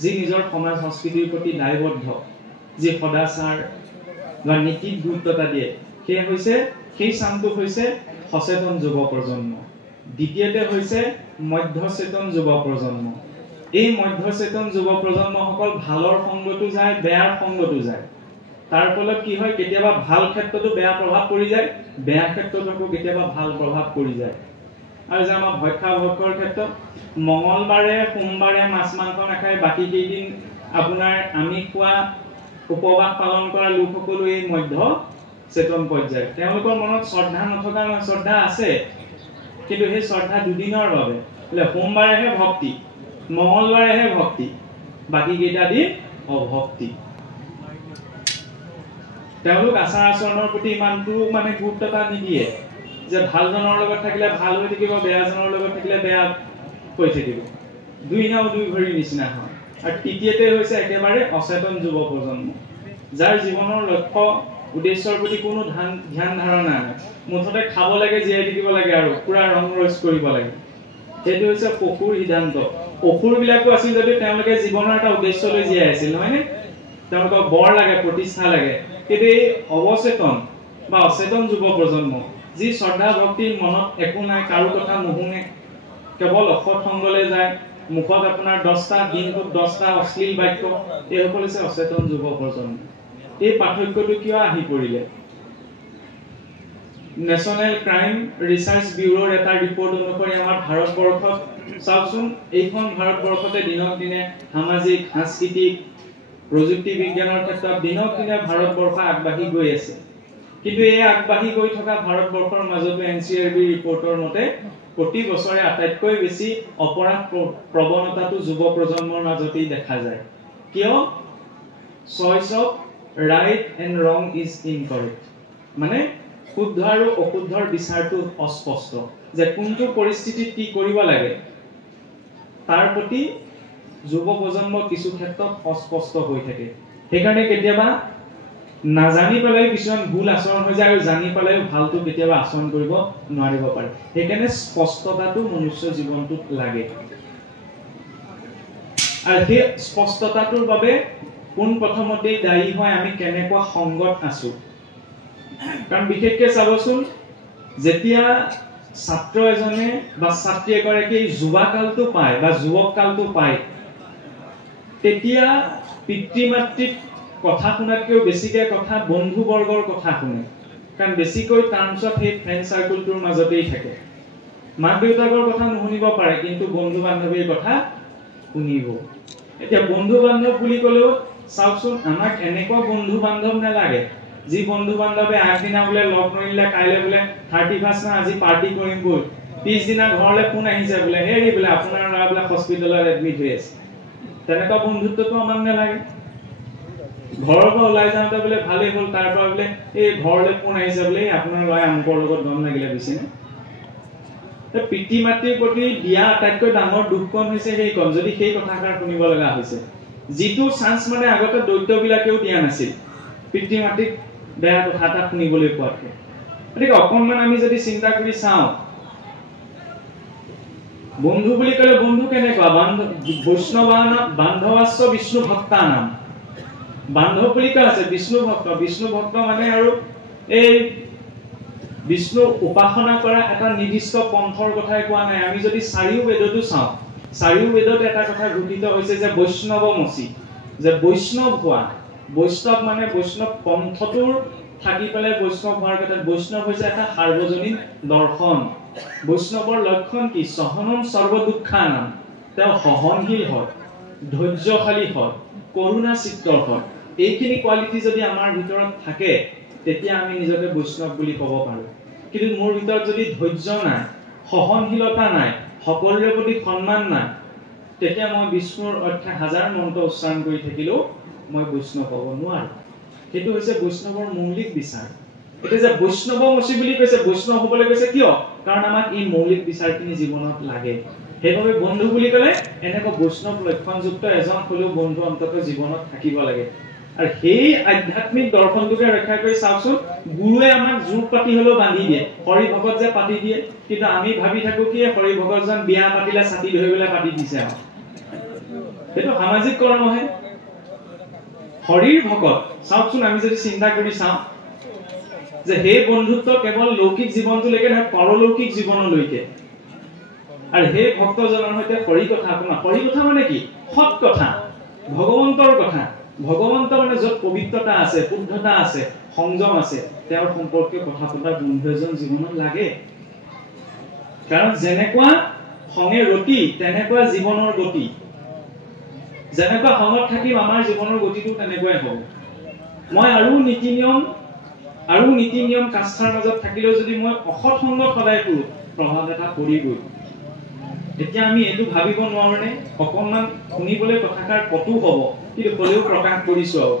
যি নিজৰ সমাজ সংস্কৃতিৰ প্ৰতি দায়বদ্ধ, যি সদাচাৰ বা নীতিত গুৰুত্বতা দিয়ে, সেই চামটো হৈছে সচেতন যুৱ প্ৰজন্ম। দ্বিতীয়তে হৈছে মধ্যচেতন যুৱ প্ৰজন্ম। এই মধ্যচেতন যুৱ প্ৰজন্মসকল ভালৰ সংগতো যায়, বেয়াৰ সংগতো যায়। তাৰ ফলত কি হয়, কেতিয়াবা ভাল ক্ষেত্ৰতো বেয়া প্ৰভাৱ পৰি যায়, বেয়া ক্ষেত্ৰতো কেতিয়াবা ভাল প্ৰভাৱ পৰি যায়। আৰু যে আমাৰ ভক্ষাভক্ষৰ ক্ষেত্ৰত মঙলবাৰে সোমবাৰে মাছ মাংস নাখায়, বাকী কেইদিন আপোনাৰ আমিষ খোৱা, উপবাস পালন কৰা লোকসকলো এই মধ্য চেতন পৰ্যায়। তেওঁলোকৰ মনত শ্ৰদ্ধা নথকা নহয়, শ্ৰদ্ধা আছে, কিন্তু সেই শ্ৰদ্ধা দুদিনৰ বাবে। সোমবাৰেহে ভক্তি, মঙলবাৰেহে ভক্তি, বাকী কেইটা দিন অভক্তি। তেওঁলোক আচাৰ আচৰণৰ প্ৰতি ইমানটো গুৰুত্বতা নিদিয়ে যে ভালজনৰ লগত থাকিলে ভাল হৈ থাকিব, বেয়াজনৰ লগত থাকিলে বেয়া হৈ থাকিব। দুই নাও দুই ভৰিৰ নিচিনা হয়। আৰু তৃতীয়তে হৈছে একেবাৰে অচেতন যুৱ প্ৰজন্ম, যাৰ জীৱনৰ লক্ষ্য উদ্দেশ্যৰ প্ৰতি কোনো ধ্যান ধাৰণা নাই, মুঠতে খাব লাগে, জীয়াই থাকিব লাগে আৰু পুৰা ৰং ৰজ কৰিব লাগে। সেইটো হৈছে পশুৰ সিদ্ধান্ত। অসুৰবিলাকো আছিল যদিও তেওঁলোকে জীৱনৰ এটা উদ্দেশ্য লৈ জীয়াই আছিল, নহয়নে? তেওঁলোকক বৰ লাগে, প্ৰতিষ্ঠা লাগে। কিন্তু এই অৱচেতন বা অচেতন যুৱ প্ৰজন্ম, যি শ্ৰদ্ধা ভক্তিৰ মনত একো নাই, কাৰো কথা নুশুনে, কেৱল অসৎ সংগলৈ যায়, মুখত আপোনাৰ 10টা, দিনটোত 10টা অশ্লীল বাক্য, এইসকল হৈছে অচেতন যুৱ প্ৰজন্ম। এই পাৰ্থক্যটো কিয় আহি পৰিলে? নেশ্যনেল ক্ৰাইম ৰিচাৰ্চ ব্যুৰোৰ এটা ৰিপৰ্ট অনুসৰি আমাৰ ভাৰতবৰ্ষত চাওকচোন, এইখন ভাৰতবৰ্ষতে দিনক দিনে সামাজিক, সাংস্কৃতিক, প্ৰযুক্তি বিজ্ঞানৰ ক্ষেত্ৰত দিনক দিনে ভাৰতবৰ্ষ আগবাঢ়ি গৈ আছে। কিন্তু এই আগবাঢ়ি গৈ থকা ভাৰতবৰ্ষৰ মাজতো NCRB ৰিপৰ্টৰ মতে প্ৰতি বছৰে আটাইতকৈ বেছি অপৰাধ প্ৰৱণতাটো যুৱ প্ৰজন্মৰ মাজতেই দেখা যায়। কিয়? চইচ অফ ৰাইট এণ্ড ৰং ইজ ইনকাৰেক্ট। মানে শুদ্ধ আৰু অশুদ্ধৰ বিচাৰটো অস্পষ্ট, যে কোনটো পৰিস্থিতিত কি কৰিব লাগে তাৰ প্ৰতি যুৱ প্ৰজন্ম কিছু ক্ষেত্ৰত অস্পষ্ট হৈ থাকে। সেইকাৰণে কেতিয়াবা নাজানি পেলাই কিছুমান ভুল আচৰণ হৈ যায়, আৰু জানি পেলাই ভালটো কেতিয়াবা আচৰণ কৰিব নোৱাৰিব পাৰে। সেইকাৰণে স্পষ্টতাটো মনুষ্য জীৱনটোত লাগে। আৰু সেই স্পষ্টতাটোৰ বাবে পোন প্ৰথমতেই দায়ী হয় আমি কেনেকুৱা সংগত আছো। কাৰণ বিশেষকৈ চাবচোন, যেতিয়া ছাত্ৰ এজনে বা ছাত্ৰী এগৰাকী যুৱাকালটো পায় বা যুৱক কালটো পায়, তেতিয়া পিতৃ মাতৃক কথা শুনাতকৈও বেছিকৈ কথা বন্ধু বৰ্গৰ কথা শুনে। কাৰণ বেছিকৈ টাৰ্মছত সেই ফ্ৰেণ্ড চাৰ্কুলটোৰ মাজতেই থাকে। মাক দেউতাকৰ কথা নুশুনিব পাৰে, কিন্তু বন্ধু বান্ধৱীৰ কথা শুনিব। এতিয়া বন্ধু বান্ধৱ বুলি ক'লেও চাওকচোন, আমাক এনেকুৱা বন্ধু বান্ধৱ নালাগে যি বন্ধু বান্ধৱে আগদিনা বোলে লগ নৰিলে, কাইলৈ বোলে 31st না আজি পাৰ্টি কৰিম বল, পিছদিনা ঘৰলৈ ফোন আহিছে বোলে হেৰি বোলে আপোনাৰ ল'ৰা বোলে হস্পিটেলত এডমিট হৈ আছে। তেনেকুৱা বন্ধুত্বটো আমাক নালাগে। ঘৰৰ পৰা ওলাই যাওঁতে বোলে ভালেই হ'ল, তাৰ পৰা বোলে এই ঘৰলৈ ফোন আহিছে বোলে আপোনাৰ ল'ৰাই আমুকৰ লগত দম লাগিলে বুজিছেনে? পিতৃ মাতৃৰ প্ৰতি দিয়া আটাইতকৈ ডাঙৰ দুখকণ হৈছে সেইকণ, যদি সেই কথাষাৰ শুনিব লগা হৈছে, যিটো চান্স আগতে দৈত্যবিলাকেও দিয়া নাছিল পিতৃ মাতৃক বেয়া কথা এটা শুনিবলৈ পোৱাতকৈ। গতিকে অকণমান আমি যদি চিন্তা কৰি চাওঁ, বন্ধু বুলি ক'লে বন্ধু কেনেকুৱা? বান্ধৱাস্য বিষ্ণু ভক্তা নাম। বান্ধৱ বুলি কোৱা আছে বিষ্ণু ভক্ত। বিষ্ণু ভক্ত মানে আৰু এই বিষ্ণু উপাসনা কৰা এটা নিৰ্দিষ্ট পন্থৰ কথাই কোৱা নাই। আমি যদি চাৰিও বেদতো চাওঁ, চাৰিও বেদত এটা কথা ঘোষিত হৈছে যে বৈষ্ণৱমচি, যে বৈষ্ণৱ হোৱা। বৈষ্ণৱ মানে বৈষ্ণৱ পন্থটোৰ থাকি পেলাই বৈষ্ণৱ হোৱাৰ কথা। বৈষ্ণৱ হৈছে এটা সাৰ্বজনীন দৰ্শন। বৈষ্ণৱৰ লক্ষণ কি? সহনম সৰ্বদুঃখানাম। তেওঁ সহনশীল হয়, ধৈৰ্যশালী হয়, কৰুণা চিত্তৰ হয়। এইখিনি কোৱালিটি যদি আমাৰ ভিতৰত থাকে, তেতিয়া আমি নিজকে বৈষ্ণৱ বুলি ক'ব পাৰো। কিন্তু মোৰ ভিতৰত যদি ধৈৰ্য নাই, সহনশীলতা নাই, সকলোৰে প্ৰতি সন্মান নাই, তেতিয়া মই বিষ্ণুৰ অৰ্থে হাজাৰ মন্ত্ৰ উচ্চাৰণ কৰি থাকিলেও মই বৈষ্ণৱ হ'ব নোৱাৰো। সেইটো হৈছে বৈষ্ণৱৰ মৌলিক বিচাৰ। এতিয়া যে বৈষ্ণৱমচি বুলি কৈছে, বৈষ্ণৱ হ'বলৈ কৈছে কিয়? কাৰণ আমাক এই মৌলিক বিচাৰখিনি জীৱনত লাগে। সেইবাবে বন্ধু বুলি ক'লে এনেকুৱা বৈষ্ণৱ লক্ষণযুক্ত এজন হ'লেও বন্ধু অন্তত জীৱনত থাকিব লাগে। আৰু সেই আধ্যাত্মিক দৰ্শনটোকে ৰক্ষা কৰি চাওকচোন গুৰুৱে আমাক জোৰ পাতি হলেও বান্ধি দিয়ে হৰি ভকত যে পাতি দিয়ে কিন্তু আমি ভাবি থাকো কি হৰি ভকতজন বিয়া পাতিলে ছাতি ধৰিবলৈ পাতি দিছে আৰু সেইটো সামাজিক কৰ্মহে হৰিৰ ভকত চাওকচোন আমি যদি চিন্তা কৰি চাওঁ যে সেই বন্ধুত্ব কেৱল লৌকিক জীৱনটোলৈকে নহয় পৰলৌকিক জীৱনলৈকে আৰু সেই ভক্তজনৰ সৈতে হৰি কথা আপোনাৰ হৰি কথা মানে কি সৎ কথা ভগৱন্তৰ কথা ভগৱন্ত মানে য'ত পবিত্ৰতা আছে শুদ্ধতা আছে সংযম আছে তেওঁৰ সম্পৰ্কে কথা পতা বন্ধু এজন জীৱনত লাগে কাৰণ যেনেকুৱা সংগে ৰতি তেনেকুৱা জীৱনৰ গতি যেনেকুৱা সংগত থাকিম আমাৰ জীৱনৰ গতিটো তেনেকুৱাই হ'ব মই আৰু নীতি নিয়ম কাষ্ঠাৰ মাজত থাকিলেও যদি মই অসৎ সংগত সদায় কৰো প্ৰভাৱ এটা পৰিবই এতিয়া আমি এইটো ভাবিব নোৱাৰোনে অকণমান শুনিবলৈ কথাকাৰ কটু হ'ব কিন্তু হ'লেও প্ৰকাশ কৰিছো আৰু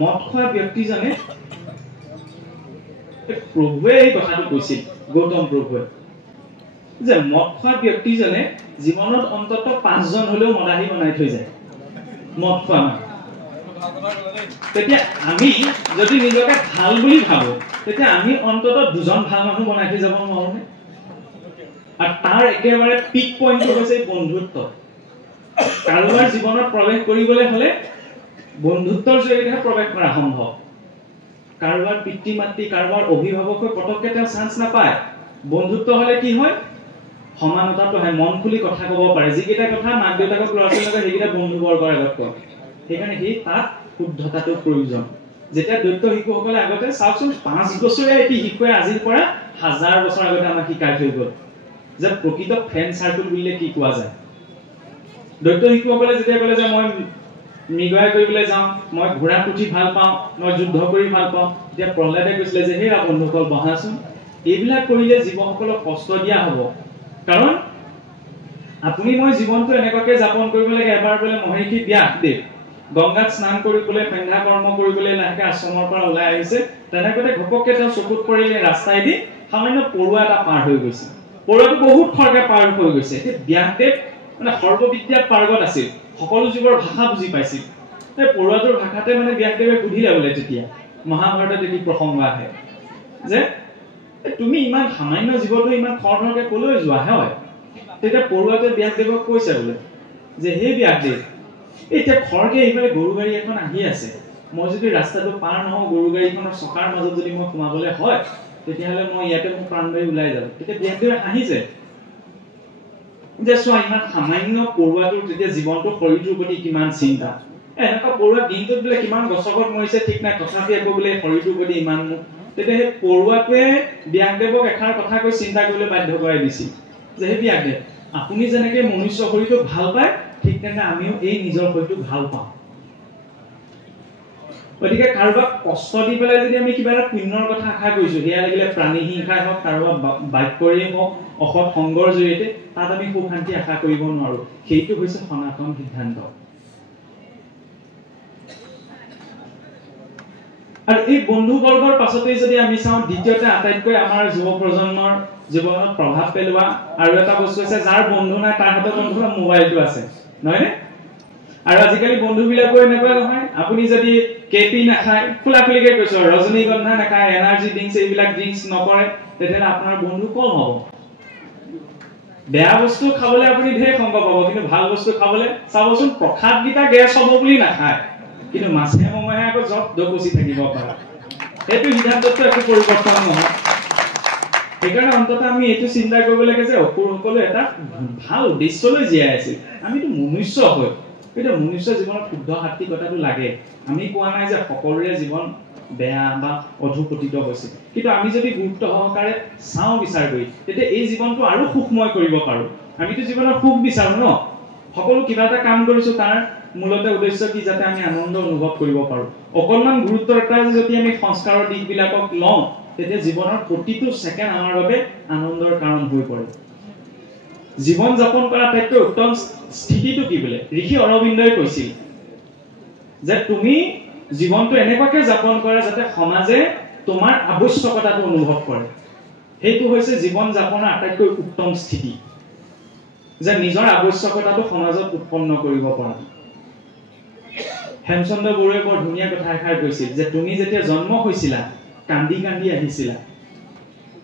মদ খোৱা ব্যক্তিজনে প্ৰভুৱে এই কথাটো কৈছিল গৌতম প্ৰভুৱে যে মদ খোৱা ব্যক্তিজনে জীৱনত অন্তত 5 জন হলেও মদাহী বনাই থৈ যায় মদ খোৱা মানুহ তেতিয়া আমি যদি নিজকে ভাল বুলি ভাবো তেতিয়া আমি অন্তত 2 জন ভাল মানুহ বনাই থৈ যাব নোৱাৰোনে আৰু তাৰ একেবাৰে পিক পইণ্টটো হৈছে বন্ধুত্ব কাৰোবাৰ জীৱনত প্ৰৱেশ কৰিবলৈ হলে বন্ধুত্বৰ জৰিয়তে প্ৰৱেশ কৰা সম্ভৱ কাৰোবাৰ পিতৃ মাতৃ কাৰোবাৰ অভিভাৱকৰ পটককে তেওঁ চান্স নাপায় বন্ধুত্ব হলে কি হয় সমানতাটো হয় মন খুলি কথা ক'ব পাৰে যিকেইটা কথা মাক দেউতাকক ল'ৰা ছোৱালীৰ লগত সেইকেইটা বন্ধুবৰ্গৰ আগত কয় সেইকাৰণে সেই তাত শুদ্ধতাটোৰ প্ৰয়োজন যেতিয়া দৈত্য শিশুসকলে আগতে চাওকচোন 5 বছৰীয়া এটি শিশুৱে আজিৰ পৰা 1000 বছৰ আগতে আমাক শিকাই থৈ গ'ল যে প্ৰকৃত ফ্ৰেণ্ড চাৰ্কেল বুলিলে কি কোৱা যায় দৈত্য শিশুসকলে যেতিয়া ক'লে যে মই মৃগয়া কৰিবলৈ যাওঁ মই ঘোঁৰা উঠি ভাল পাওঁ মই যুদ্ধ কৰি ভাল পাওঁ তেতিয়া প্ৰহ্লাদে কৈছিলে যে হে বন্ধুসকল বহাচোন এইবিলাক কৰিলে জীৱসকলক কষ্ট দিয়া হ'ব কাৰণ আপুনি মই জীৱনটো এনেকুৱাকে যাপন কৰিব লাগে এবাৰ বোলে মহৰ্ষি ব্যাসদেৱ গংগাত স্নান কৰিবলৈ সন্ধ্যা কৰ্ম কৰিবলৈ লাহেকে আশ্ৰমৰ পৰা ওলাই আহিছে তেনেকতে ঘপককে তেওঁ চকুত পৰিলে ৰাস্তাইদি সামান্য পৰুৱা এটা পাৰ হৈ গৈছে পৰুৱাটো বহুত খৰকে পাৰ হৈ গৈছে এই ব্যাসদেৱ মানে সৰ্ববিদ্যাত পাৰ্গত আছিল সকলো জীৱৰ ভাষা বুজি পাইছিল এই পৰুৱাটোৰ ভাষাতে মানে ব্যাসদেৱে সুধিলে বোলে তেতিয়া মহাভাৰতত এটি প্ৰসংগ আহে যে তুমি ইমান সামান্য জীৱটো ইমান খৰখৰকে কলৈ যোৱা হয় তেতিয়া পৰুৱাটোৱে ব্যাসদেৱক কৈছে বোলে যে হে ব্যাসদেৱ এতিয়া খৰকে এইফালে গৰু গাড়ী এখন আহি আছে মই যদি ৰাস্তাটো পাৰ নহওঁ গৰু গাড়ীখনৰ চকাৰ মাজত যদি মই সোমাবলৈ হয় তেতিয়াহ'লে মই ইয়াতে মোৰ প্ৰাণ বায়ু ওলাই যাব তেতিয়া ব্যাসদেৱে হাঁহিছে যে চোৱা ইমান সামান্য পৰুৱাটোৰ তেতিয়া জীৱনটো শৰীৰটোৰ প্ৰতি কিমান চিন্তা এনেকুৱা পৰুৱা দিনটোত বোলে কিমান গছকত মৰিছে ঠিক নাই তথাপি আকৌ বোলে শৰীৰটোৰ প্ৰতি ইমান তেতিয়া সেই পৰুৱাটোৱে ব্যাসদেৱক এষাৰ কথা কৈ চিন্তা কৰিবলৈ বাধ্য কৰাই দিছিল যে হে ব্যাসদেৱ আপুনি যেনেকে মনুষ্য শৰীৰটোক ভাল পায় ঠিক তেনে আমিও এই নিজৰ শৰীৰটোক ভাল পাওঁ গতিকে কাৰোবাক কষ্ট দি পেলাই যদি আমি কিবা এটা পুণ্যৰ কথা আশা কৰিছো সেয়া লাগিলে প্ৰাণী হিংসাই হওক কাৰোবাক বাক্যৰেই হওক অসৎ সংগৰ জৰিয়তে তাত আমি সুখ শান্তি আশা কৰিব নোৱাৰো সেইটো হৈছে সনাতন সিদ্ধান্ত আৰু এই বন্ধুবৰ্গৰ পাছতে যদি আমি চাওঁ দ্বিতীয়তে আটাইতকৈ আমাৰ যুৱ প্ৰজন্মৰ জীৱনত প্ৰভাৱ পেলোৱা আৰু এটা বস্তু আছে যাৰ বন্ধু নাই তাৰ হাতত বন্ধু মোবাইলটো আছে নহয়নে আৰু আজিকালি বন্ধুবিলাকো এনেকুৱা নহয় আপুনি যদি কেপি নাখায় খোলাখুলিকে কৈছো ৰজনীগন্ধা নাখায় এনাৰ্জি ড্ৰিংকছ এইবিলাক ড্ৰিংকছ নকৰে তেতিয়াহ'লে আপোনাৰ বন্ধু কম হ'ব বেয়া বস্তু খাবলৈ আপুনি ঢেৰ সংগ পাব কিন্তু ভাল বস্তু খাবলৈ চাবচোন প্ৰসাদকেইটা গেছ হ'ব বুলি নাখায় কিন্তু মাছে মঙহে আকৌ জব দপচি থাকিব পাৰে সেইটো সিদ্ধান্তটো একো পৰিৱৰ্তন নহয় সেইকাৰণে অন্তত আমি এইটো চিন্তা কৰিব লাগে যে অসুৰসকলে এটা ভাল উদ্দেশ্যলৈ জীয়াই আছিল আমিতো মনুষ্য হয় কিন্তু মনুষ্য জীৱনত শুদ্ধ সাত্বিকতাটো লাগে আমি কোৱা নাই যে সকলোৰে জীৱন বেয়া বা অধুপতিত হৈছে কিন্তু আমি যদি গুৰুত্ব সহকাৰে চাওঁ বিচাৰ কৰি তেতিয়া এই জীৱনটো আৰু সুখময় কৰিব পাৰো আমিতো জীৱনত সুখ বিচাৰো ন সকলো কিবা এটা কাম কৰিছো তাৰ মূলতে উদ্দেশ্য কি যাতে আমি আনন্দ অনুভৱ কৰিব পাৰো অকণমান গুৰুত্ব এটা যদি আমি সংস্কাৰৰ দিশবিলাকক লওঁ তেতিয়া জীৱনৰ প্ৰতিটো ছেকেণ্ড আমাৰ বাবে আনন্দৰ কাৰণ হৈ পৰে জীৱন যাপন কৰা আটাইতকৈ উত্তম স্থিতিটো কি বোলে ঋষি অৰবিন্দই কৈছিল যে তুমি জীৱনটো এনেকুৱাকে যাপন কৰা যাতে সমাজে তোমাৰ আৱশ্যকতাটো অনুভৱ কৰে সেইটো হৈছে জীৱন যাপনৰ আটাইতকৈ উত্তম স্থিতি যে নিজৰ আৱশ্যকতাটো সমাজত উৎপন্ন কৰিব পৰা হেমচন্দ্ৰ বৰুৱাই বৰ ধুনীয়া কথা এষাৰ কৈছিল যে তুমি যেতিয়া জন্ম হৈছিলা কান্দি কান্দি আহিছিলা,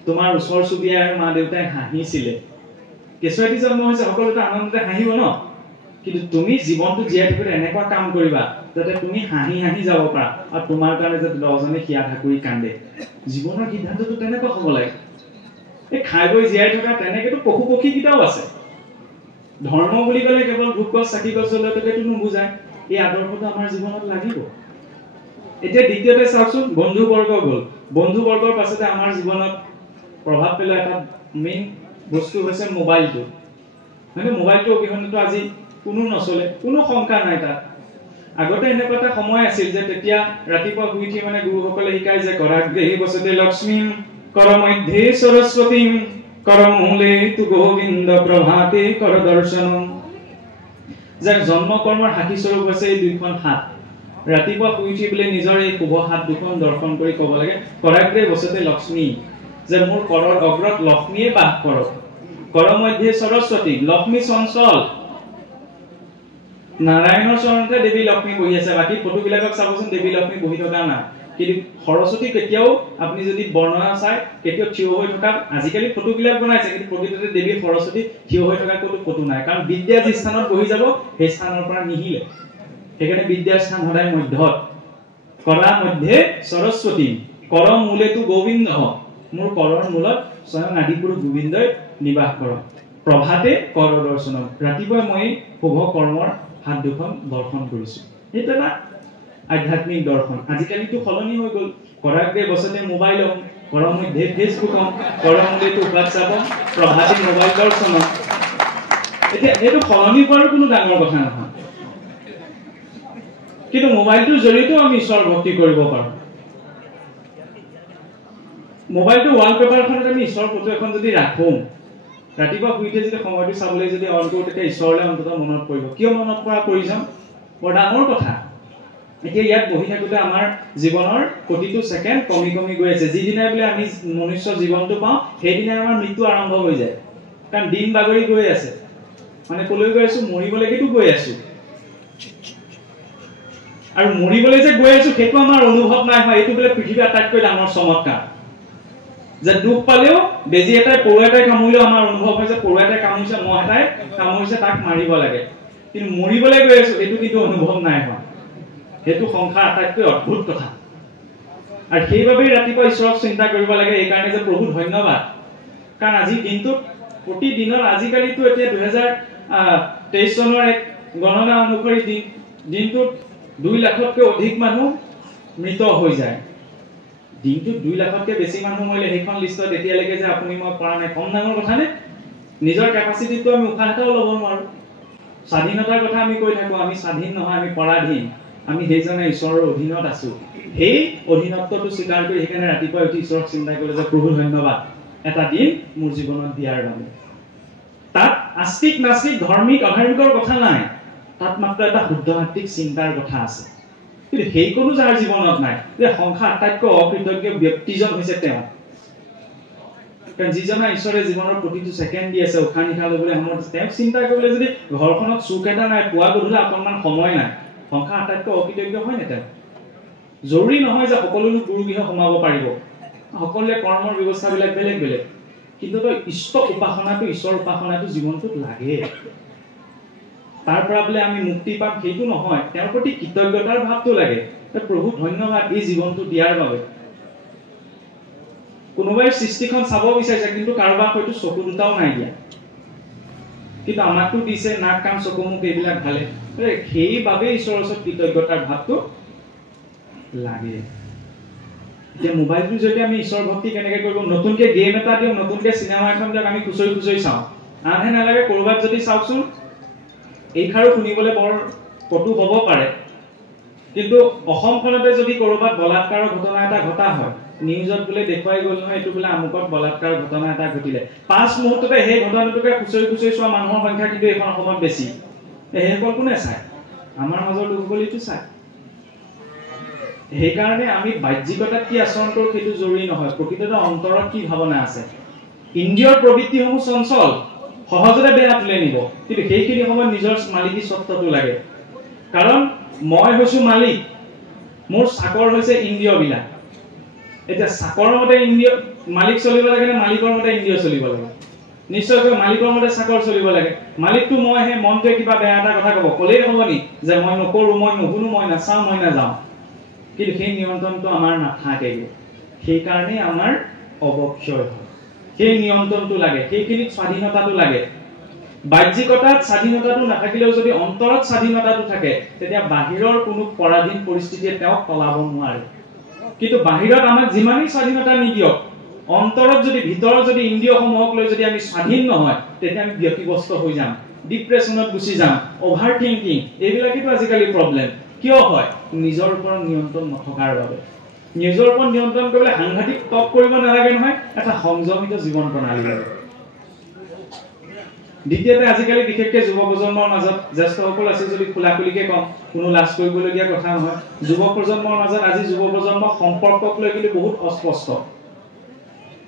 তোমাৰ ওচৰ চুবুৰীয়া আৰু মা দেউতাই হাঁহিছিলে। কেঁচুৱাটি জন্ম হৈছে সকলোতে আনন্দতে হাঁহিব ন, কিন্তু তুমি জীৱনটো জীয়াই থাকোঁতে এনেকুৱা কাম কৰিবা যাতে তুমি হাঁহি হাঁহি যাব পাৰা আৰু তোমাৰ কাৰণে যাতে 10জনে হিয়া ঠাকুৰি কান্দে। জীৱনৰ সিদ্ধান্তটো তেনেকুৱা হ'ব লাগে। এই খাই বৈ জীয়াই থকা তেনেকেতো পশু পক্ষী কেইটাও আছে। ধৰ্ম বুলি ক'লে কেৱল ধূপ গছ চাকি গছ জ্বলোৱাটোকেতো নুবুজায়। এই আদৰ্শটো আমাৰ জীৱনত লাগিব। এতিয়া দ্বিতীয়তে চাওকচোন, বন্ধু বৰ্গ গ'ল। বন্ধু বৰ্গৰ পাছতে আমাৰ জীৱনত প্ৰভাৱ পেলোৱা এটা মেইন বস্তু হৈছে মোবাইলটো। মানে মোবাইলটো অবিহনেতো আজি কোনো নচলে, কোনো শংকা নাই তাত। আগতে এনেকুৱা এটা সময় আছিল যে তেতিয়া ৰাতিপুৱা শুই উঠি মানে গুৰুসকলে শিকায় যে কৰাগ্ৰেহি বসতে লক্ষ্মীম কৰ মধ্যে সৰস্বতীম কৰ মূলে তু গোবিন্দ প্ৰভাতে কৰ দৰ্শনম। যাৰ জন্ম কৰ্মৰ সাক্ষী স্বৰূপ হৈছে এই দুইখন হাত। ৰাতিপুৱা শুই উঠি বোলে নিজৰ এই শুভ হাত দুখন দৰ্শন কৰি ক'ব লাগে কৰাগ্ৰে বসতে লক্ষ্মী, যে মোৰ কৰৰ অগ্ৰত লক্ষ্মীয়ে বাস কৰক। কৰ মধ্যে সৰস্বতী, লক্ষ্মী চঞ্চল। নাৰায়ণৰ চৰণতে দেৱী লক্ষ্মী বহি আছে, বাকী ফটোবিলাকক চাবচোন দেৱী লক্ষ্মী বহি থকা নাই। কিন্তু সৰস্বতী কেতিয়াও আপুনি যদি বৰ্ণনা চাই কেতিয়াও থিয় হৈ থকা, আজিকালি ফটোবিলাক বনাইছে কিন্তু প্ৰকৃততে দেৱী সৰস্বতী থিয় হৈ থকা কোনো ফটো নাই, কাৰণ বিদ্যা যি স্থানত বহি যাব সেই স্থানৰ পৰা নিহিলে। সেইকাৰণে বিদ্যাৰ স্থান সদায় মধ্যত। কৰা মধ্যে সৰস্বতী কৰ মূলেতো গোবিন্দ, মোৰ কৰৰ মূলত স্বয়ং আদিপুৰুষ গোবিন্দই নিবাস কৰক। প্ৰভাতে কৰ দৰ্শনম, ৰাতিপুৱা মই শুভ কৰ্মৰ হাত দুখন দৰ্শন কৰিছো। সেইটো এটা আধ্যাত্মিক দৰ্শন। আজিকালিতো সলনি হৈ গ'ল। কৰাগ্ৰে বসতে মোবাইলম, কৰ মধ্যে ফেচবুকম, কৰ মূলেতো হোৱাটছআপম, প্ৰভাতে মোবাইল দৰ্শনম। এতিয়া এইটো সলনি হোৱাৰ কোনো ডাঙৰ কথা নহয়, কিন্তু মোবাইলটোৰ জৰিয়তেও আমি ঈশ্বৰ ভক্তি কৰিব পাৰোঁ। মোবাইলটো ৱালপেপাৰখনত আমি ঈশ্বৰৰ ফটো এখন যদি ৰাখোঁ, ৰাতিপুৱা শুই উঠি যদি সময়টো চাবলৈ যদি অন কৰোঁ, তেতিয়া ঈশ্বৰলৈ অন্ততঃ মনত পৰিব। কিয় মনত পৰা প্ৰয়োজন? বৰ ডাঙৰ কথা। এতিয়া ইয়াত বহি থাকোঁতে আমাৰ জীৱনৰ প্ৰতিটো ছেকেণ্ড কমি কমি গৈ আছে। যিদিনাই বোলে আমি মনুষ্য জীৱনটো পাওঁ সেইদিনাই আমাৰ মৃত্যু আৰম্ভ হৈ যায়, কাৰণ দিন বাগৰি গৈ আছে। মানে কলৈ গৈ আছো? মৰিবলৈকেতো গৈ আছো। আৰু মৰিবলৈ যে গৈ আছো সেইটো আমাৰ অনুভৱ নাই হয়। এইটো বোলে পৃথিৱীৰ আটাইতকৈ ডাঙৰ চমৎকাৰ, যে দুখ পালেও বেজি এটাই পৰুৱা এটাই কামুৰিলেও আমাৰ অনুভৱ হয় যে পৰুৱা এটাই কামুৰিছে, মহ এটাই কামুৰিছে, তাক মাৰিব লাগে। কিন্তু মৰিবলৈ গৈ আছো এইটো কিন্তু অনুভৱ নাই হোৱা। সেইটো সংসাৰ আটাইতকৈ অদ্ভুত কথা। আৰু সেইবাবেই ৰাতিপুৱা ঈশ্বৰক চিন্তা কৰিব লাগে, এইকাৰণে যে প্ৰভু ধন্যবাদ, কাৰণ আজিৰ দিনটোত প্ৰতিদিনৰ আজিকালিতো এতিয়া 2023 চনৰ এক গণনা অনুসৰি দিনটোত 2 লাখতকৈ অধিক মানুহ মৃত হৈ যায়। দিনটোত 2 লাখতকৈ বেছি মানুহ মৰিলে সেইখন লিষ্টত এতিয়ালৈকে যে আপুনি মই পৰা নাই, কম ডাঙৰ কথা নে? নিজৰ কেপাচিটিটো আমি উশাহ এটাও ল'ব নোৱাৰো। স্বাধীনতাৰ কথা আমি কৈ থাকো, আমি স্বাধীন নহয়, আমি পৰাধীন। আমি সেইজনে ঈশ্বৰৰ অধীনত আছো। সেই অধীনত্বটো স্বীকাৰ কৰি সেইকাৰণে ৰাতিপুৱা উঠি ঈশ্বৰক চিন্তা কৰিলে যে প্ৰভু ধন্যবাদ এটা দিন মোৰ জীৱনত দিয়াৰ বাবে। তাত আস্তিক নাস্তিক ধৰ্মিক অধাৰ্মিকৰ কথা নাই, তাত মাত্ৰ এটা শুদ্ধ আত্মিক চিন্তাৰ কথা আছে। কিন্তু সেই কোনো যাৰ জীৱনত নাই, যে সংসাৰ আটাইতকৈ অকৃতজ্ঞ ব্যক্তিজন হৈছে তেওঁ। কাৰণ যিজনে ঈশ্বৰে জীৱনৰ প্ৰতিটো ছেকেণ্ড দি আছে, উশাহ নিশাহ ল'বলৈ সময়ত তেওঁক চিন্তা কৰিলে যদি ঘৰখনত চুক এটা নাই, পুৱা গধূলি অকণমান সময় নাই, সংসাৰ আটাইতকৈ অকৃতজ্ঞ হয় নে তেওঁ? জৰুৰী নহয় যে সকলো লোক গুৰু গৃহ সোমাব পাৰিব, সকলোৱে কৰ্মৰ ব্যৱস্থাবিলাক বেলেগ বেলেগ, কিন্তু ঈশ্বৰ উপাসনাটো জীৱনটোত লাগে। তাৰ পৰা বোলে আমি মুক্তি পাম সেইটো নহয়, তেওঁৰ প্ৰতি কৃতজ্ঞতাৰ ভাৱটো লাগে। প্ৰভু ধন্যবাদ এই জীৱনটো দিয়াৰ বাবে। কোনোবাই সৃষ্টিখন চাব বিচাৰিছে কিন্তু কাৰোবাক হয়তো চকু দুটাও নাই দিয়া, কিন্তু আমাকতো দিছে নাক কাণ চকু মুখ এইবিলাক ভালে। সেইবাবে ঈশ্বৰৰ ওচৰত কৃতজ্ঞতাৰ ভাৱটো লাগে। এতিয়া মোবাইলটোৰ জৰিয়তে আমি ঈশ্বৰ ভক্তি কেনেকে কৰিব? নতুনকে গেম এটা দিওঁ, নতুনকে চিনেমা এখন দিয়ক, আমি খুচৰি খুচৰি চাওঁ। আনহে নালাগে কৰবাত যদি চাওকচোন, এইষাৰো শুনিবলৈ বৰ কটু হ'ব পাৰে, কিন্তু অসমখনতে যদি কৰবাত বলাৎকাৰৰ ঘটনা এটা ঘটা হয়, নিউজত বোলে দেখুৱাই গ'ল নহয় এইটো বোলে আমুকত বলাৎকাৰৰ ঘটনা এটা ঘটিলে, 5 মুহূৰ্ততে সেই ঘটনাটোকে খুচৰি খুচৰি চোৱা মানুহৰ সংখ্যা কিন্তু এইখন অসমত বেছি। সেইসকল কোনে চায়? আমাৰ মাজৰ লোকসকলেতো চায়। সেইকাৰণে আমি বাহ্যিকতাত কি আচৰণ কৰোঁ সেইটো জৰুৰী নহয়, প্ৰকৃততে অন্তৰত কি ভাৱনা আছে। ইন্দ্ৰিয়ৰ প্ৰবৃত্তিসমূহ চঞ্চল, সহজতে বেয়া তুলে নিব, কিন্তু সেইখিনি সময়ত নিজৰ মালিকী স্বত্বটো লাগে। কাৰণ মই হৈছো মালিক, মোৰ চাকৰ হৈছে ইন্দ্ৰিয় বিলাক। এতিয়া চাকৰ মতে ইন্দ্ৰিয় মালিক চলিব লাগে নে মালিকৰ মতে ইন্দ্ৰিয় চলিব লাগে? নিশ্চয়কৈ মালিকৰ মতে চাকৰ চলিব লাগে। মালিকটো মই, সেই মনটোৱে কিবা বেয়া এটা কথা ক'ব, ক'লেই হ'ব নি যে মই নকৰো, মই নুশুনো, মই নাচাওঁ, মই নাযাওঁ। কিন্তু সেই নিয়ন্ত্ৰণটো আমাৰ নাথাকে, সেইকাৰণে আমাৰ অৱক্ষয় হয়। সেই নিয়ন্ত্ৰণটো লাগে, সেইখিনিত স্বাধীনতাটো লাগে। বাহ্যিকতাত স্বাধীনতাটো নাথাকিলেও যদি অন্তৰত স্বাধীনতাটো থাকে, তেতিয়া বাহিৰৰ কোনো পৰাধীন পৰিস্থিতিয়ে তেওঁক তলাব নোৱাৰে। কিন্তু বাহিৰত আমাক যিমানেই স্বাধীনতা নিদিয়ক, অন্তৰত যদি, ভিতৰত যদি ইন্দ্ৰিয়সমূহক লৈ যদি আমি স্বাধীন নহয়, তেতিয়া আমি ব্যতিগ্ৰস্ত হৈ যাম, ডিপ্ৰেছনত গুচি যাম, অভাৰ থিংকিং, এইবিলাকেতো আজিকালি প্ৰব্লেম। কিয় হয়? নিজৰ ওপৰত নিয়ন্ত্ৰণ নথকাৰ বাবে। নিজৰ ওপৰত নিয়ন্ত্ৰণ কৰিবলৈ সাংঘাতিক তপ কৰিব নালাগে নহয়, এটা সংযমিত জীৱন প্ৰণালী লাগে। দ্বিতীয়তে, আজিকালি বিশেষকৈ যুৱ প্ৰজন্মৰ মাজত, জ্যেষ্ঠসকল আছে যদি খোলা খুলিকে কম, কোনো লাজ কৰিবলগীয়া কথা নহয়, যুৱ প্ৰজন্মৰ মাজত আজি যুৱ প্ৰজন্মৰ সম্পৰ্কক লৈ কিন্তু বহুত অস্পষ্ট।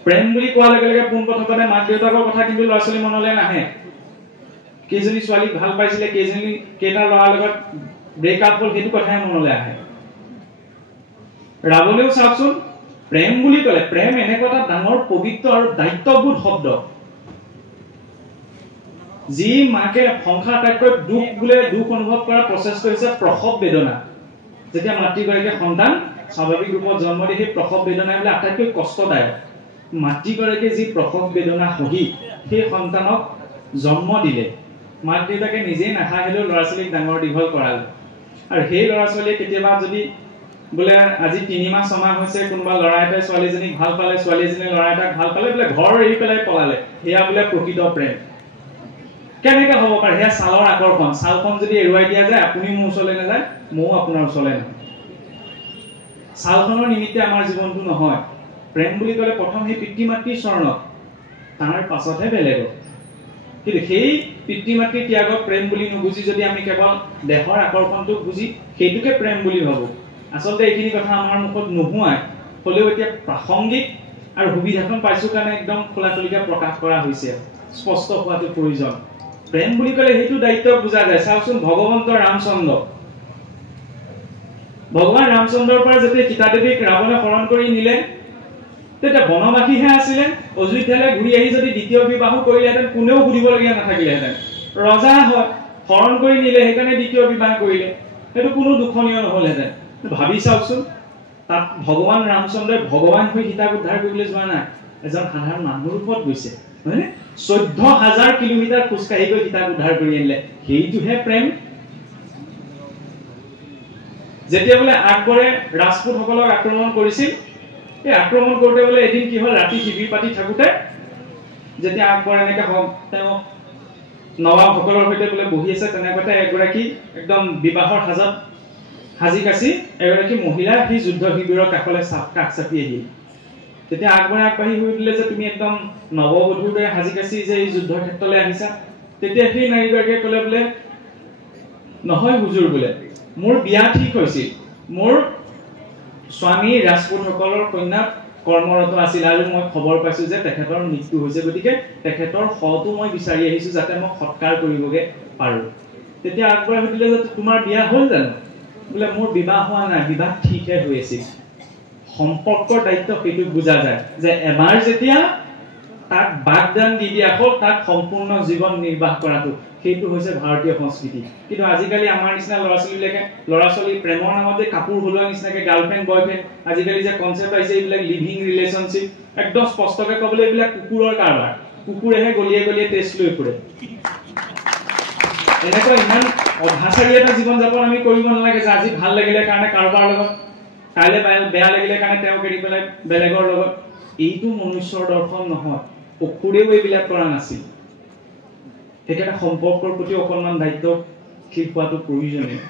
প্ৰেম বুলি কোৱাৰ লগে লগে পোনপ্ৰথমতে মাক দেউতাকৰ কথা কিন্তু ল'ৰা ছোৱালী মনলৈ নাহে। কেইজনী ছোৱালীক ভাল পাইছিলে, কেইটা ল'ৰাৰ লগত ব্ৰেকআপ হ'ল, সেইটো কথাই মনলৈ আহে। ৰাৱণেও চাওকচোন, প্ৰেম বুলি ক'লে, প্ৰেম এনেকুৱা এটা ডাঙৰ পবিত্ৰ আৰু দায়িত্ববোধ শব্দ, যি মাকে সংসাৰ আটাইতকৈ দুখ অনুভৱ কৰাৰ প্ৰচেছটো হৈছে প্ৰসৱ বেদনা। যেতিয়া মাতৃগৰাকীয়ে সন্তান স্বাভাৱিক ৰূপত জন্ম দিয়ে, সেই প্ৰসৱ বেদনা বোলে আটাইতকৈ কষ্টদায়ক। মাতৃগৰাকীয়ে যি প্ৰসৱ বেদনা সহি সেই সন্তানক জন্ম দিলে, মাক দেউতাকে নিজেই নাখাহিলেও ল'ৰা ছোৱালীক ডাঙৰ দীঘল কৰালে। আৰু সেই ল'ৰা ছোৱালীয়ে কেতিয়াবা যদি বোলে আজি 3 মাহ 6 মাহ হৈছে, কোনোবা ল'ৰা এটাই ছোৱালীজনীক ভাল পালে, ছোৱালীজনীয়ে ল'ৰা এটাক ভাল পালে, বোলে ঘৰ এৰি পেলাই পলালে, সেয়া বোলে প্ৰকৃত প্ৰেম। কেনেকৈ হ'ব পাৰে? সেয়া ছালৰ আকৰ্ষণ। ছালখন যদি এৰুৱাই দিয়া যায়, আপুনি মোৰ ওচৰলৈ নাযায়, ময়ো আপোনাৰ ওচৰলৈ নাযায়। ছালখনৰ নিমিত্তে আমাৰ জীৱনটো নহয়। প্ৰেম বুলি ক'লে প্ৰথম সেই পিতৃ মাতৃৰ চৰণত, তাৰ পাছতহে বেলেগত। কিন্তু সেই পিতৃ মাতৃৰ ত্যাগক প্ৰেম বুলি নুবুজি যদি আমি কেৱল দেহৰ আকৰ্ষণটোক বুজি সেইটোকে প্ৰেম বুলি ভাবো, আচলতে এইখিনি কথা আমাৰ মুখত নোহোৱাই হ'লেও এতিয়া প্ৰাসংগিক আৰু সুবিধাখন পাইছো কাৰণে একদম খোলাখুলিকে প্ৰকাশ কৰা হৈছে, স্পষ্ট হোৱাটো প্ৰয়োজন। প্ৰেম বুলি ক'লে সেইটো দায়িত্ব বুজা যায়। চাওকচোন, ভগৱন্ত ৰামচন্দ্ৰ, ভগৱান ৰামচন্দ্ৰৰ পৰা যেতিয়া সীতাদেৱীক ৰাৱণে হৰণ কৰি নিলে, তেতিয়া বনবাসীহে আছিলে। অযোধ্যালৈ ঘূৰি আহি যদি দ্বিতীয় বিবাহো কৰিলেহেঁতেন, কোনেও সুধিবলগীয়া নাথাকিলেহেঁতেন। ৰজা হয়, হৰণ কৰি নিলে, সেইকাৰণে দ্বিতীয় বিবাহ কৰিলে, সেইটো কোনো দুখনীয় নহ'লহেঁতেন। ভাবি চাওকচোন, তাত ভগৱান ৰামচন্দ্ৰই ভগৱান হৈ সীতাক উদ্ধাৰ কৰিবলৈ যোৱা নাই, এজন সাধাৰণ মানুহৰ ৰূপত গৈছে, হয়নে? 14,000 কিলোমিটাৰ খোজকাঢ়ি গৈ সীতাক উদ্ধাৰ কৰি আনিলে, সেইটোহে প্ৰেম। যেতিয়া বোলে আকবৰে ৰাজপুতসকলক আক্ৰমণ কৰিছিল, এই আক্ৰমণ কৰোঁতে বোলে এদিন কি হ'ল, ৰাতি শিবিৰ পাতি থাকোঁতে যেতিয়া আকবৰ এনেকৈ তেওঁ নৱাবসকলৰ সৈতে বোলে বহি আছে, তেনেকুৱাতে এগৰাকী একদম বিবাহৰ সাজত সাজি কাচি এগৰাকী মহিলা সেই যুদ্ধ শিবিৰৰ কাষলৈ কাষ চাপি আহিল। তেতিয়া আকবৰে আগবাঢ়ি হৈ দিলে যে তুমি একদম নৱবধূৰ দৰে সাজি কাচি যে এই যুদ্ধ ক্ষেত্ৰলৈ আহিছা। তেতিয়া সেই নাৰীগৰাকীয়ে ক'লে বোলে, নহয় হুজুৰ, বোলে মোৰ বিয়া ঠিক হৈছিল, মোৰ স্বামী ৰাজপুতসকলৰ কন্যা কৰ্মৰত আছিল আৰু মই খবৰ পাইছো যে তেখেতৰ মৃত্যু হৈছে, গতিকে তেখেতৰ শটো মই বিচাৰি আহিছো যাতে মই সৎকাৰ কৰিবগে পাৰো। তেতিয়া আকবৰে সুধিলে যে তোমাৰ বিয়া হ'ল জানো? বোলে মোৰ বিবাহ হোৱা নাই, বিবাহ ঠিকহে হৈ আছিল। সম্পৰ্কৰ দায়িত্ব সেইটোক বুজা যায় যে এবাৰ যেতিয়া তাক বাগদান দি দিয়া হ'ল, তাক সম্পূৰ্ণ জীৱন নিৰ্বাহ কৰাটো, সেইটো হৈছে ভাৰতীয় সংস্কৃতি। কিন্তু আজিকালি আমাৰ নিচিনা ল'ৰা ছোৱালী প্ৰেমৰ নামত যে কাপোৰ সলোৱা নিচিনাকে গাৰ্লফ্ৰেণ্ড বয়ফ্ৰেণ্ড আজিকালি যে কনচেপ্ট আহিছে, এইবিলাক লিভিং ৰিলেশ্যনশ্বিপ, একদম স্পষ্টকে ক'বলৈ এইবিলাক কুকুৰৰ কাৰবাৰ। কুকুৰেহে গলিয়ে গলিয়ে টেষ্ট লৈ ফুৰে। এনেকুৱা ইমান অধাচাৰী এটা জীৱন যাপন আমি কৰিব নালাগে যে আজি ভাল লাগিলে কাৰণে কাৰোবাৰ লগত, কাইলৈ বেয়া লাগিলে কাৰণে তেওঁক এৰি পেলাই বেলেগৰ লগত। এইটো মনুষ্যৰ দৰ্শন নহয়। অসুৰেও এইবিলাক কৰা নাছিল। সেইকাৰণে সম্পৰ্কৰ প্ৰতি অকণমান দায়িত্বশীল হোৱাটো প্ৰয়োজনীয়।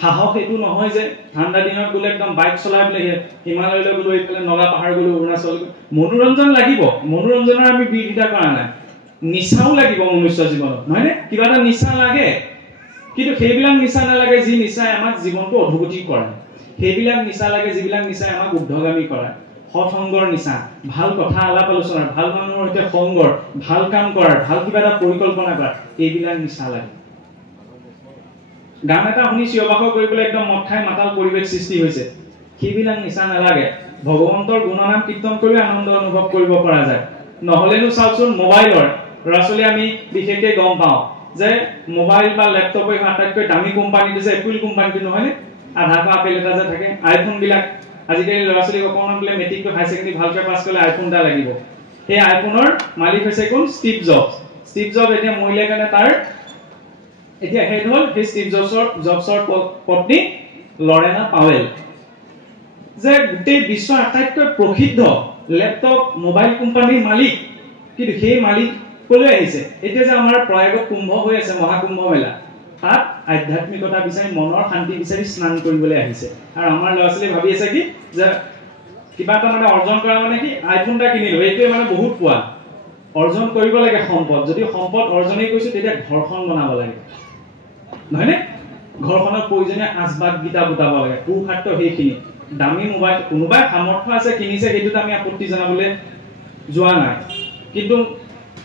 সাহস এইটো নহয় যে ঠাণ্ডা দিনত বোলে একদম বাইক চলাই বোলে হিমালয়লৈ গ'লো, এইফালে নগা পাহাৰ গ'লো, অৰুণাচল গ'লো। মনোৰঞ্জন লাগিব, মনোৰঞ্জনৰ আমি বিৰোধিতা কৰা নাই। নিচাও লাগিব মনুষ্য জীৱনত, নহয়নে? কিবা এটা নিচা লাগে, কিন্তু সেইবিলাক নিচা নালাগে যি নিচাই আমাক জীৱনটো অধোগতি কৰে। সেইবিলাক নিচা লাগে যিবিলাক নিচাই আমাক ঊৰ্ধ্বগামী কৰে। সৎসংগৰ নিচা, ভাল কথা আলাপ আলোচনাৰ, ভাল মানুহৰ সৈতে সংগৰ, ভাল কাম কৰাৰ, ভাল কিবা এটা পৰিকল্পনা কৰাৰ, এইবিলাক নিচা লাগে। গান এটা শুনি চিঞবাখ কৰিবলৈ একদম মদ খাই মাতাল পৰিৱেশ সৃষ্টি হৈছে সেইবিলাক নিচা নালাগে ভগৱন্তৰ গুণনাম কীৰ্তন কৰি আনন্দ অনুভৱ কৰিব পৰা যায় নহলেনো চাওকচোন মোবাইলৰ ৰাছলি আমি বিশেষকৈ গম পাওঁ যে মোবাইল বা ল্যাপটপৰ আটাইতকৈ দামী কোম্পানীটো যে এপল কোম্পানীটো নহয়নে আধা আপেল এটা যে থাকে আইফোন বিলাক আজিকালি ল'ৰা-ছোৱালীক অকণমান বোলে মেট্ৰিকটো হাই ছেকেণ্ডাৰী ভালকৈ পাছ কৰিলে আইফোন এটা লাগিব সেই আইফোনৰ মালিক হৈছে কোন ষ্টিভ জবছ এতিয়া মহিলাৰ কাৰণে তাৰ এতিয়া হেড হ'ল সেই ষ্টিভ জবছৰ পত্নী লৰেনা পাৱেল যে গোটেই বিশ্বৰ আটাইতকৈ প্ৰসিদ্ধ ল্যাপটপ মোবাইল কোম্পানীৰ মালিক কিন্তু সেই মালিক কলৈ আহিছে এতিয়া যে আমাৰ প্ৰয়াগত কুম্ভ হৈ আছে মহাকুম্ভ মেলা তাত আধ্যাত্মিকতা বিচাৰি মনৰ শান্তি বিচাৰি স্নান কৰিবলৈ আহিছে আৰু আমাৰ ল'ৰা-ছোৱালী ভাবি আছে কি যে কিবা এটা মানে অৰ্জন কৰা মানে কি আইফোন এটা কিনিলো এইটোৱে মানে বহুত পোৱা অৰ্জন কৰিব লাগে সম্পদ যদি সম্পদ অৰ্জনেই কৰিছো তেতিয়া ঘৰখন বনাব লাগে নহয়নে ঘৰখনৰ প্ৰয়োজনীয় আচবাব গীতা বুটাব লাগে পুৰুষাৰ্থ সেইখিনি দামী মোবাইল কোনোবাই সামৰ্থ্য আছে কিনিছে সেইটোত আমি আপত্তি জনাবলৈ যোৱা নাই কিন্তু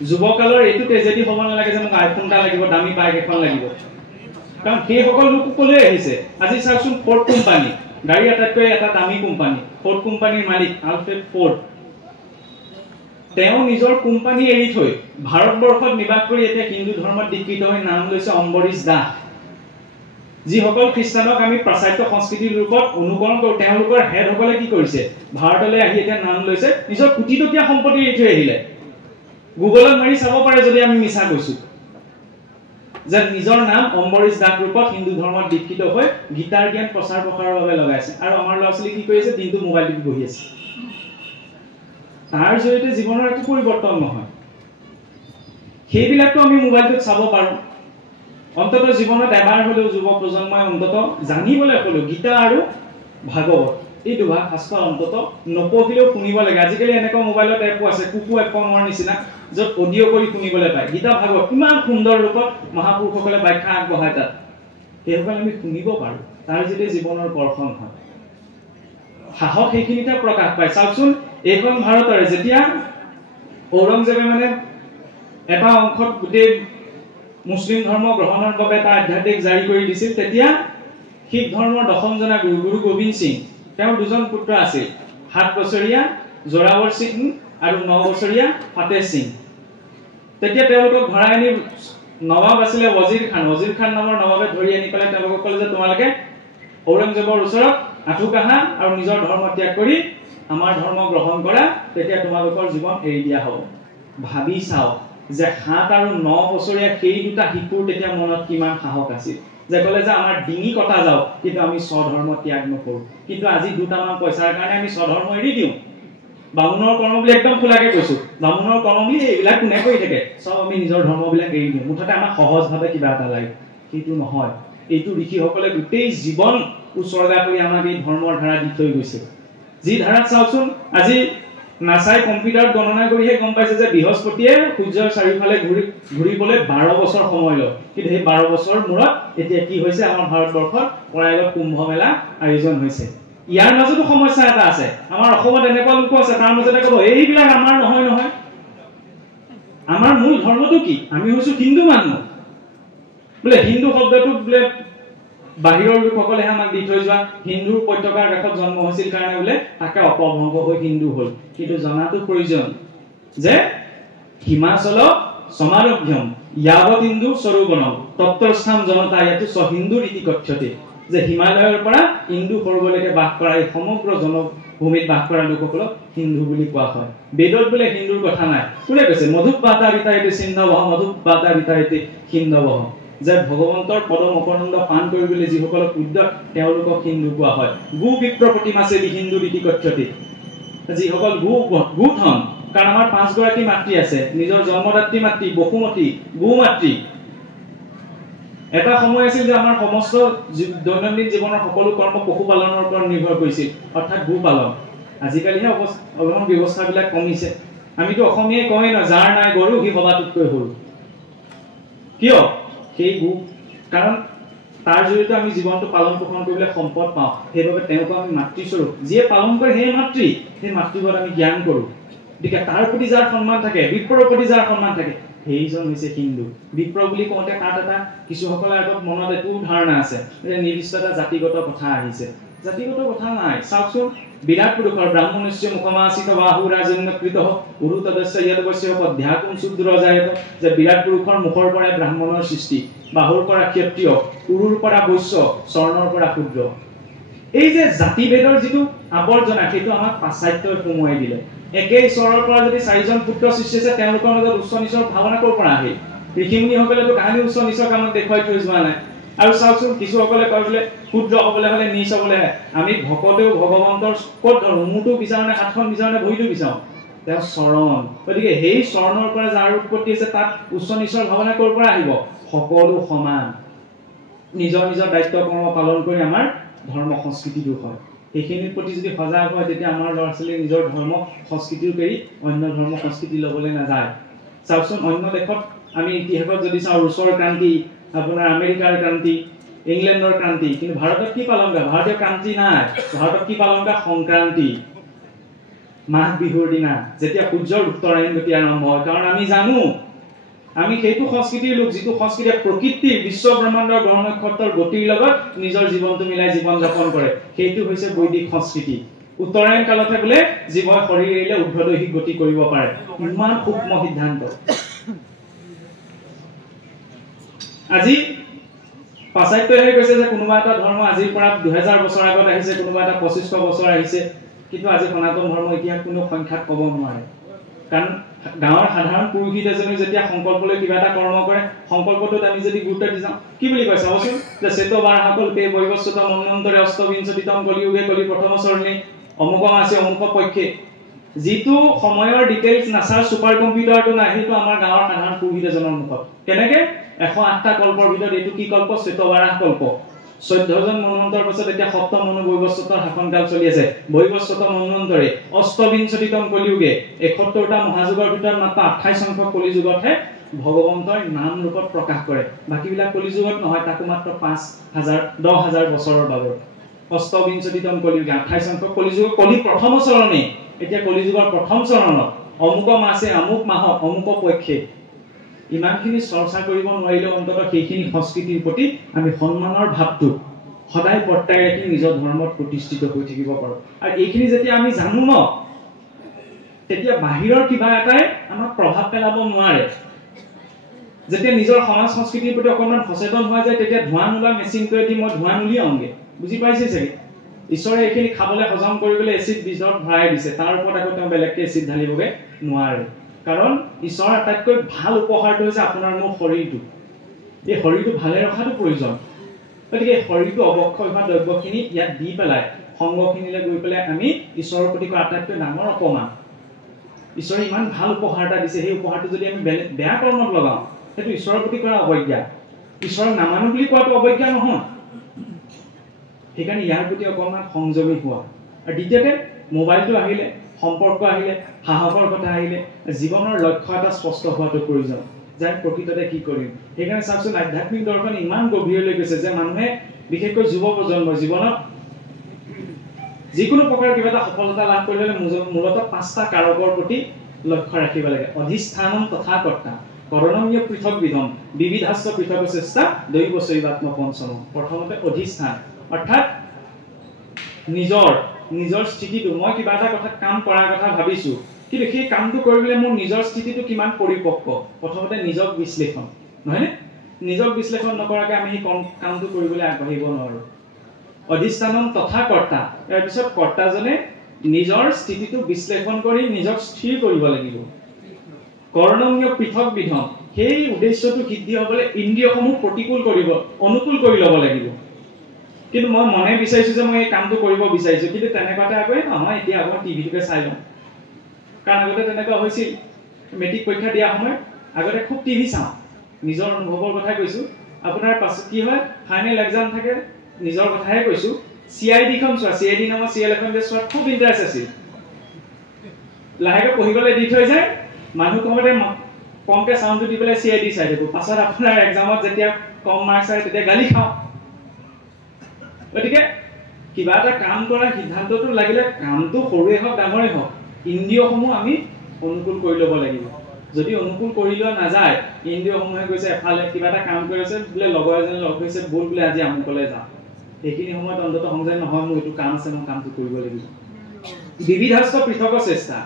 যুৱকালৰ এইটো তেজেদি হ'ব নালাগে যে মোক আইফোন এটা লাগিব দামী বাইক এখন লাগিব কাৰণ সেই সকল লোক কলৈ আহিছে আজি চাওকচোন ফৰ্ড কোম্পানী গাড়ী আটাইতকৈ এটা দামী কোম্পানী ফৰ্ড কোম্পানীৰ মালিক আলফ্ৰেড ফৰ্ড তেওঁ নিজৰ কোম্পানী এৰি থৈ ভাৰতবৰ্ষত নিবাস কৰি এতিয়া হিন্দু ধৰ্মত দীক্ষিত হৈ নাম লৈছে অম্বৰীশ দাস যিসকল খ্ৰীষ্টানক আমি পাশ্চাত্য সংস্কৃতিৰ ৰূপত অনুকৰণ কৰোঁ তেওঁলোকৰ হেডসকলে কি কৰিছে ভাৰতলৈ আহি এতিয়া নাম লৈছে নিজৰ কোটিটকীয়া সম্পত্তি এৰি থৈ আহিলে গুগলত মাৰি চাব পাৰে যদি আমি মিছা কৈছো যে নিজৰ নাম অম্বৰীশ দাস ৰূপত হিন্দু ধৰ্মত দীক্ষিত হৈ গীতাৰ জ্ঞান প্ৰচাৰ প্ৰসাৰৰ বাবে লগাইছে আৰু আমাৰ ল'ৰা-ছোৱালী কি কৰিছে দিনটো মোবাইল টিপি বহি আছে তাৰ জৰিয়তে জীৱনৰ একো পৰিৱৰ্তন নহয় সেইবিলাকতো আমি মোবাইলটোত চাব পাৰোঁ অন্তত জীৱনত এবাৰ হলেও যুৱ প্ৰজন্মই অন্তত জানিবলৈ হলেও গীতা আৰু ভাগৱত এই দুভাগ শাস্ত্ৰ অন্তত নপঢ়িলেও শুনিব লাগে আজিকালি এনেকুৱা মোবাইলত এপো আছে কুকু এপৰ নিচিনা য'ত অডিঅ' কৰি শুনিবলৈ পায় গীতা ভাগৱত কিমান সুন্দৰ ৰূপত মহাপুৰুষসকলে ব্যাখ্যা আগবঢ়ায় তাত সেইসকল আমি শুনিব পাৰোঁ তাৰ যেতিয়া জীৱনৰ কৰ্ষণ হয় সাহস সেইখিনিতে প্ৰকাশ পায় চাওকচোন এইখন ভাৰতৰে যেতিয়া ঔৰংজেবে মানে এটা অংশত গোটেই মুছলিম ধৰ্ম গ্ৰহণৰ বাবে এটা আধ্যাত্মিক জাৰি কৰি দিছিল তেতিয়া শিখ ধৰ্মৰ দশমজনা গুৰু গোবিন্দ সিং তেওঁৰ দুজন পুত্ৰ আছিল 7 বছৰীয়া জোৰাৱৰ সিং আৰু 9 বছৰীয়া ফাতেহ সিং তেতিয়া তেওঁলোকক ভৰাই আনি নবাব আছিলে ৱজিৰ খান নামৰ নবাবে ধৰি আনি পেলাই তেওঁলোকক ক'লে যে তোমালোকে ঔৰংজেবৰ ওচৰত আঁঠু কাঢ়া আৰু নিজৰ ধৰ্ম ত্যাগ কৰি আমাৰ ধৰ্ম গ্ৰহণ কৰা তেতিয়া তোমালোকৰ জীৱন এৰি দিয়া হ'ব ভাবি চাওক যে 7 আৰু 9 বছৰীয়া সেই দুটা শিশুৰ তেতিয়া মনত কিমান সাহস আছিল যে ক'লে যে আমাৰ ডিঙি কটা যাওক কিন্তু আমি স্বধৰ্ম ত্যাগ নকৰোঁ কিন্তু আজি দুটামান পইচাৰ কাৰণে আমি স্বধৰ্ম এৰি দিওঁ বামুণৰ কৰ্ম বুলি একদম খোলাকে কৈছো বামুণৰ কৰ্ম বুলি এইবিলাক কোনে কৰি থাকে সব আমি নিজৰ ধৰ্মবিলাক এৰি দিওঁ মুঠতে আমাৰ সহজভাৱে কিবা এটা লাগে কিন্তু নহয় এইটো ঋষিসকলে গোটেই জীৱন উৎসৰ্গা কৰি আমাক এই ধৰ্মৰ ধাৰা দি থৈ গৈছে যি ধাৰাত চাওকচোন আজি নাসাই কম্পিউটাৰত গণনা কৰিহে গম পাইছে যে বৃহস্পতিয়ে সূৰ্যৰ চাৰিওফালে ঘূৰিবলৈ 12 বছৰ সময় লয় কিন্তু সেই 12 বছৰ মূৰত এতিয়া কি হৈছে আমাৰ ভাৰতবৰ্ষত প্ৰয়াগত কুম্ভ মেলা আয়োজন হৈছে ইয়াৰ মাজতো সমস্যা এটা আছে আমাৰ অসমত এনেকুৱা লোক আছে তাৰ মাজতে ক'ব এইবিলাক আমাৰ নহয় আমাৰ মূল ধৰ্মটো কি আমি হৈছো হিন্দু মানুহ বোলে হিন্দু শব্দটো বোলে বাহিৰৰ লোকসকলেহে আমাক দি থৈ যোৱা হিন্দুৰ পত্যকাৰ ৰেখত জন্ম হৈছিল কাৰণে বোলে তাকে অপভ্ৰংশ হৈ হিন্দু হ'ল কিন্তু জনাটো প্ৰয়োজন যে হিমাচল সমাৰভ্যম ইয়াৱত হিন্দু স্বৰূপনম তত্ত্বস্থান জনতা ইয়াতো সহিন্দু ৰীতি কথ্যতে যে হিমালয়ৰ পৰা হিন্দু সৰ্বলৈকে বাস কৰা এই সমগ্ৰ জনভূমিত বাস কৰা লোকসকলক হিন্দু বুলি কোৱা হয় বেদত বোলে হিন্দুৰ কথা নাই কোনে কৈছে মধুবাতা ৰীতাইতে সিন্ধৱহ মধুবাতা ৰীতাইতে সিন্ধৱহ যে ভগৱন্তৰ পদম অপনন্দ পান কৰিবলৈ যিসকলক উদ্যত তেওঁলোকক হিন্দু কোৱা হয় গু বিপ্ৰ প্ৰতিমাছে হিন্দু ৰীতি কথ্যতে যিসকল গুথন কাৰণ আমাৰ 5 গৰাকী মাতৃ আছে নিজৰ জন্মদাত্ৰী মাতৃ বসুমতী গু মাতৃ এটা সময় আছিল যে আমাৰ সমস্ত দৈনন্দিন জীৱনৰ সকলো কৰ্ম পশুপালনৰ ওপৰত নিৰ্ভৰ কৰিছিল অৰ্থাৎ গো পালন আজিকালিহে অলপমান ব্যৱস্থাবিলাক কমিছে আমিতো অসমীয়াই কমেই ন যাৰ নাই গৰু সি সবাটোতকৈ সৰু কিয় সেই গো কাৰণ তাৰ জৰিয়তে আমি জীৱনটো পালন পোষণ কৰিবলৈ সম্পদ পাওঁ সেইবাবে তেওঁক আমি মাতৃস্বৰূপ যিয়ে পালন কৰে সেই মাতৃ সেই মাতৃগত আমি জ্ঞান কৰোঁ গতিকে তাৰ প্ৰতি যাৰ সন্মান থাকে বিপ্ৰৰ প্ৰতি যাৰ সন্মান থাকে সেইজন হৈছে হিন্দু। বিপ্ৰ বুলি কওঁতে তাত এটা কিছুসকলৰ আগত মনত একো ধাৰণা আছে যে নিৰ্দিষ্ট এটা জাতিগত কথা আহিছে। জাতিগত কথা নাই। চাওকচোন, বিৰাট পুৰুষৰ ব্ৰাহ্মণস্য মুখমাসিত বাহু ৰাজন্যকৃত উৰুতদস্য য়দবস্য পদ্যাকুম শূদ্ৰ জায়ত, যে বিৰাট পুৰুষৰ মুখৰ পৰা ব্ৰাহ্মণৰ সৃষ্টি, বাহুৰ পৰা ক্ষত্ৰিয়, উৰুৰ পৰা বৈশ্য, স্বৰ্ণৰ পৰা শূদ্ৰ। এই যে জাতিভেদৰ যিটো আৱৰ্জনা, সেইটো আমাক পাশ্চাত্যই সোমোৱাই দিলে। একে ঈশ্বৰৰ পৰা যদি 4জন পুত্ৰ সৃষ্টি হৈছে, তেওঁলোকৰ মাজত উচ্চ নিচৰ ভাৱনা ক'ৰ পৰা আহে? ঋষিমুনিসকলেতো কাহানি উচ্চ নিচৰ কামত দেখুৱাই থৈ যোৱা নাই। আৰু চাওকচোন, কিছুসকলে কয় বোলে ক্ষুদ্ৰ হ'বলৈ হ'লে নিচ হ'বলৈ আহে। আমি ভকতেও ভগৱন্তৰ ক'ত ধৰোঁ? মূৰটো বিচাৰোঁ নে হাতখন বিচাৰোঁ নে ভৰিটো বিচাৰোঁ? তেওঁ চৰণ। গতিকে সেই চৰণৰ পৰা যাৰ উৎপত্তি হৈছে, তাত উচ্চ নিচৰ ভাৱনা ক'ৰ পৰা আহিব? সকলো সমান, নিজৰ নিজৰ দায়িত্ব কৰ্ম পালন কৰি আমাৰ ধৰ্ম সংস্কৃতিটো হয়। সেইখিনিৰ প্ৰতি যদি সজাগ হয়, তেতিয়া আমাৰ ল'ৰা ছোৱালীয়ে নিজৰ ধৰ্ম সংস্কৃতিও এৰি অন্য ধৰ্ম সংস্কৃতি ল'বলৈ নাযায়। চাওকচোন, অন্য দেশত আমি ইতিহাসত যদি চাওঁ, ৰুছৰ ক্ৰান্তি, আপোনাৰ আমেৰিকাৰ ক্ৰান্তি, ইংলেণ্ডৰ ক্ৰান্তি, কিন্তু ভাৰতত কি পালন কৰে? ভাৰতীয় ক্ৰান্তি নাই। ভাৰতত কি পালন কৰে? সংক্ৰান্তি, মাঘ বিহুৰ দিনা, যেতিয়া সূৰ্যৰ উত্তৰায়ণ গতি আৰম্ভ হয়। কাৰণ আমি জানো, আমি সেইটো সংস্কৃতিৰ লোক যিটো সংস্কৃতিয়ে প্ৰকৃতিৰ বিশ্ব ব্ৰহ্মাণ্ডৰ গ্ৰহ নক্ষত্ৰৰ গতিৰ লগত নিজৰ জীৱনটো মিলাই জীৱন যাপন কৰে। সেইটো হৈছে বৈদিক সংস্কৃতি। উত্তৰায়ণ কালতহে বোলে জীৱই শৰীৰ এৰিলে ঊৰ্ধ্বদৈহিক গতি কৰিব পাৰে। ইমান সূক্ষ্ম সিদ্ধান্ত। আজি পাশ্চাত্যই কৈছে যে কোনোবা এটা ধৰ্ম আজিৰ পৰা 2000 বছৰ আগত আহিছে, কোনোবা এটা 2500 বছৰ আহিছে, কিন্তু আজি সনাতন ধৰ্ম ইতিহাস কোনো সংখ্যাত ক'ব নোৱাৰে। কাৰণ গাঁৱৰ সাধাৰণ পুৰোহিত এজনে যেতিয়া সংকল্প লৈ কিবা এটা কৰ্ম কৰে, সংকল্পটোত আমি যদি গুৰুত্ব দি যাওঁ, কি বুলি কয় চাবচোন, যে চেত বাৰহাকল্পে বৈবস্বত মন্বন্তৰে অষ্টবিংশতিতম কলিযুগে কলি প্ৰথম চৰণে অমুকম আছে অমুক পক্ষে। যিটো সময়ৰ ডিটেইলছ নাচাৰ ছুপাৰ কম্পিউটাৰটো নাই, সেইটো আমাৰ গাঁৱৰ সাধাৰণ পুৰোহিত এজনৰ মুখত। কেনেকে? 108টা কল্পৰ ভিতৰত এইটো কি কল্প? চেত বাৰহ কল্প। 14জন মন্বন্তৰ পাছত এতিয়া 7ম মনু বৈবস্বতৰ শাসনকাল চলি আছে। বৈবস্বত মন্বন্তৰে অষ্টবিংশতিতম কলিযুগে 71টা মহাযুগৰ ভিতৰত মাত্ৰ 28 সংখ্যক কলিযুগতহে ভগৱন্তৰ নাম ৰূপত প্ৰকাশ কৰে। বাকীবিলাক কলিযুগত নহয়, তাকো মাত্ৰ 10,000 বছৰৰ বাবে। অষ্টবিংশতিতম কলিযুগে 28 সংখ্যক কলিযুগ, কলি প্ৰথম চৰণে। এতিয়া কলিযুগৰ প্ৰথম চৰণত অমুকম আছে অমুক মাহত অমুক পক্ষে। ইমানখিনি চৰ্চা কৰিব নোৱাৰিলেও অন্ততঃ সেইখিনি সংস্কৃতিৰ প্ৰতি আমি সন্মানৰ ভাৱটো সদায় বৰ্তাই ৰাখি নিজৰ ধৰ্মত প্ৰতিষ্ঠিত হৈ থাকিব পাৰোঁ। আৰু এইখিনি যেতিয়া আমি জানো ন, তেতিয়া বাহিৰৰ কিবা এটাই আমাক প্ৰভাৱ পেলাব নোৱাৰে। যেতিয়া নিজৰ সমাজ সংস্কৃতিৰ প্ৰতি অকণমান সচেতন হোৱা যায়, তেতিয়া ধোঁৱা নোলোৱা মেচিনটোৱে দি মই ধোঁৱা নুলিয়াওঁগে। বুজি পাইছে চাগে? ঈশ্বৰে এইখিনি খাবলৈ হজম কৰিবলৈ এচিড বীজত ভৰাই দিছে, তাৰ ওপৰত আকৌ তেওঁ বেলেগকৈ এচিড ঢালিবগে নোৱাৰে। কাৰণ ঈশ্বৰৰ আটাইতকৈ ভাল উপহাৰটো হৈছে আপোনাৰ মোৰ শৰীৰটো। এই শৰীৰটো ভালে ৰখাটো প্ৰয়োজন। গতিকে শৰীৰটো অৱক্ষয় হোৱা দ্ৰব্যখিনি ইয়াত দি পেলাই সংগখিনিলৈ গৈ পেলাই আমি ঈশ্বৰৰ প্ৰতি কৰা আটাইতকৈ ডাঙৰ অপমান। ঈশ্বৰে ইমান ভাল উপহাৰ এটা দিছে, সেই উপহাৰটো যদি আমি বেয়া কৰ্মত লগাওঁ, সেইটো ঈশ্বৰৰ প্ৰতি কৰা অৱজ্ঞা। ঈশ্বৰক নামানো বুলি কোৱাটো অৱজ্ঞা নহয়। সেইকাৰণে ইয়াৰ প্ৰতি অকণমান সংযমী হোৱা। আৰু দ্বিতীয়তে, মোবাইলটো আহিলে, সম্পৰ্ক আহিলে, সাহসৰ কথা আহিলে, জীৱনৰ লক্ষ্য এটা স্পষ্ট হোৱাটো প্ৰয়োজন, যে প্ৰকৃততে কি কৰিম। সেইকাৰণে চাওকচোন, আধ্যাত্মিক দৰ্শন ইমান গভীৰলৈ গৈছে যে মানুহে, বিশেষকৈ যুৱ প্ৰজন্মৰ জীৱনত যিকোনো প্ৰকাৰৰ কিবা এটা সফলতা লাভ কৰিবলৈ মূলতঃ 5টা কাৰকৰ প্ৰতি লক্ষ্য ৰাখিব লাগে। অধিষ্ঠানম তথা কৰ্তা, কৰণমীয় পৃথক বিধম, বিবিধাস্য পৃথক চেষ্টা, দৈব শৈবাত্ম পঞ্চম। প্ৰথমতে অধিষ্ঠান, অৰ্থাৎ নিজৰ স্থিতিটো। মই কিবা এটা কথা কাম কৰাৰ কথা ভাবিছো, কিন্তু সেই কামটো কৰিবলৈ মোৰ নিজৰ স্থিতিটো কিমান পৰিপক্ক, প্ৰথমতে নিজক বিশ্লেষণ, নহয়নে? নিজক বিশ্লেষণ নকৰাকৈ আমি সেই কামটো কৰিবলৈ আগবাঢ়িব নোৱাৰো। অধিষ্ঠানম তথা কৰ্তা, ইয়াৰ পিছত কৰ্তাজনে নিজৰ স্থিতিটো বিশ্লেষণ কৰি নিজক স্থিৰ কৰিব লাগিব। কৰণমীয় পৃথক বিধম, সেই উদ্দেশ্যটো সিদ্ধি হ'বলৈ ইন্দ্ৰিয়সমূহ অনুকূল কৰি ল'ব লাগিব। কিন্তু মই মনে বিচাৰিছো যে মই এই কামটো কৰিব বিচাৰিছো, কিন্তু তেনেকুৱাতে আকৌ নহয়, এতিয়া আকৌ টিভিটোকে চাই লওঁ। কাৰণ আগতে তেনেকুৱা হৈছিল, মেট্ৰিক পৰীক্ষা দিয়া সময়ত আগতে খুব টিভি চাওঁ। নিজৰ অনুভৱৰ কথাই কৈছো। আপোনাৰ পাছত কি হয়, ফাইনেল এক্সাম থাকে, নিজৰ কথাহে কৈছো। CID-খন চোৱা, CID নামৰ চিৰিয়েল এখন যে চোৱাত খুব ইণ্টাৰেষ্ট আছিল। লাহেকে পঢ়িবলৈ দি থৈ যায়, মানুহ কমতে কমকে চাউণ্ডটো দি পেলাই CID চাই থাকো। পাছত আপোনাৰ এক্সামত যেতিয়া কম মাৰ্কছ আহে, তেতিয়া গালি খাওঁ। গতিকে কিবা এটা কাম কৰাৰ সিদ্ধান্তটো লাগিলে কামটো সৰুৱে হওক ডাঙৰেই হওক, ইন্দ্ৰিয়সমূহ আমি অনুকূল কৰি ল'ব লাগিব। যদি অনুকূল কৰি লোৱা নাযায় ইন্দ্ৰিয়সমূহে কৈছে এফালে কিবা এটা কাম কৰি আছে বোলে লগৰ এজনে লগ হৈছে বল বোলে আজি আমুকলৈ যাওঁ সেইখিনি সময়ত অন্তত সংযম নহয় মোৰ এইটো কাম আছে মই কামটো কৰিব লাগিব বিবিধাস্ত পৃথক চেষ্টা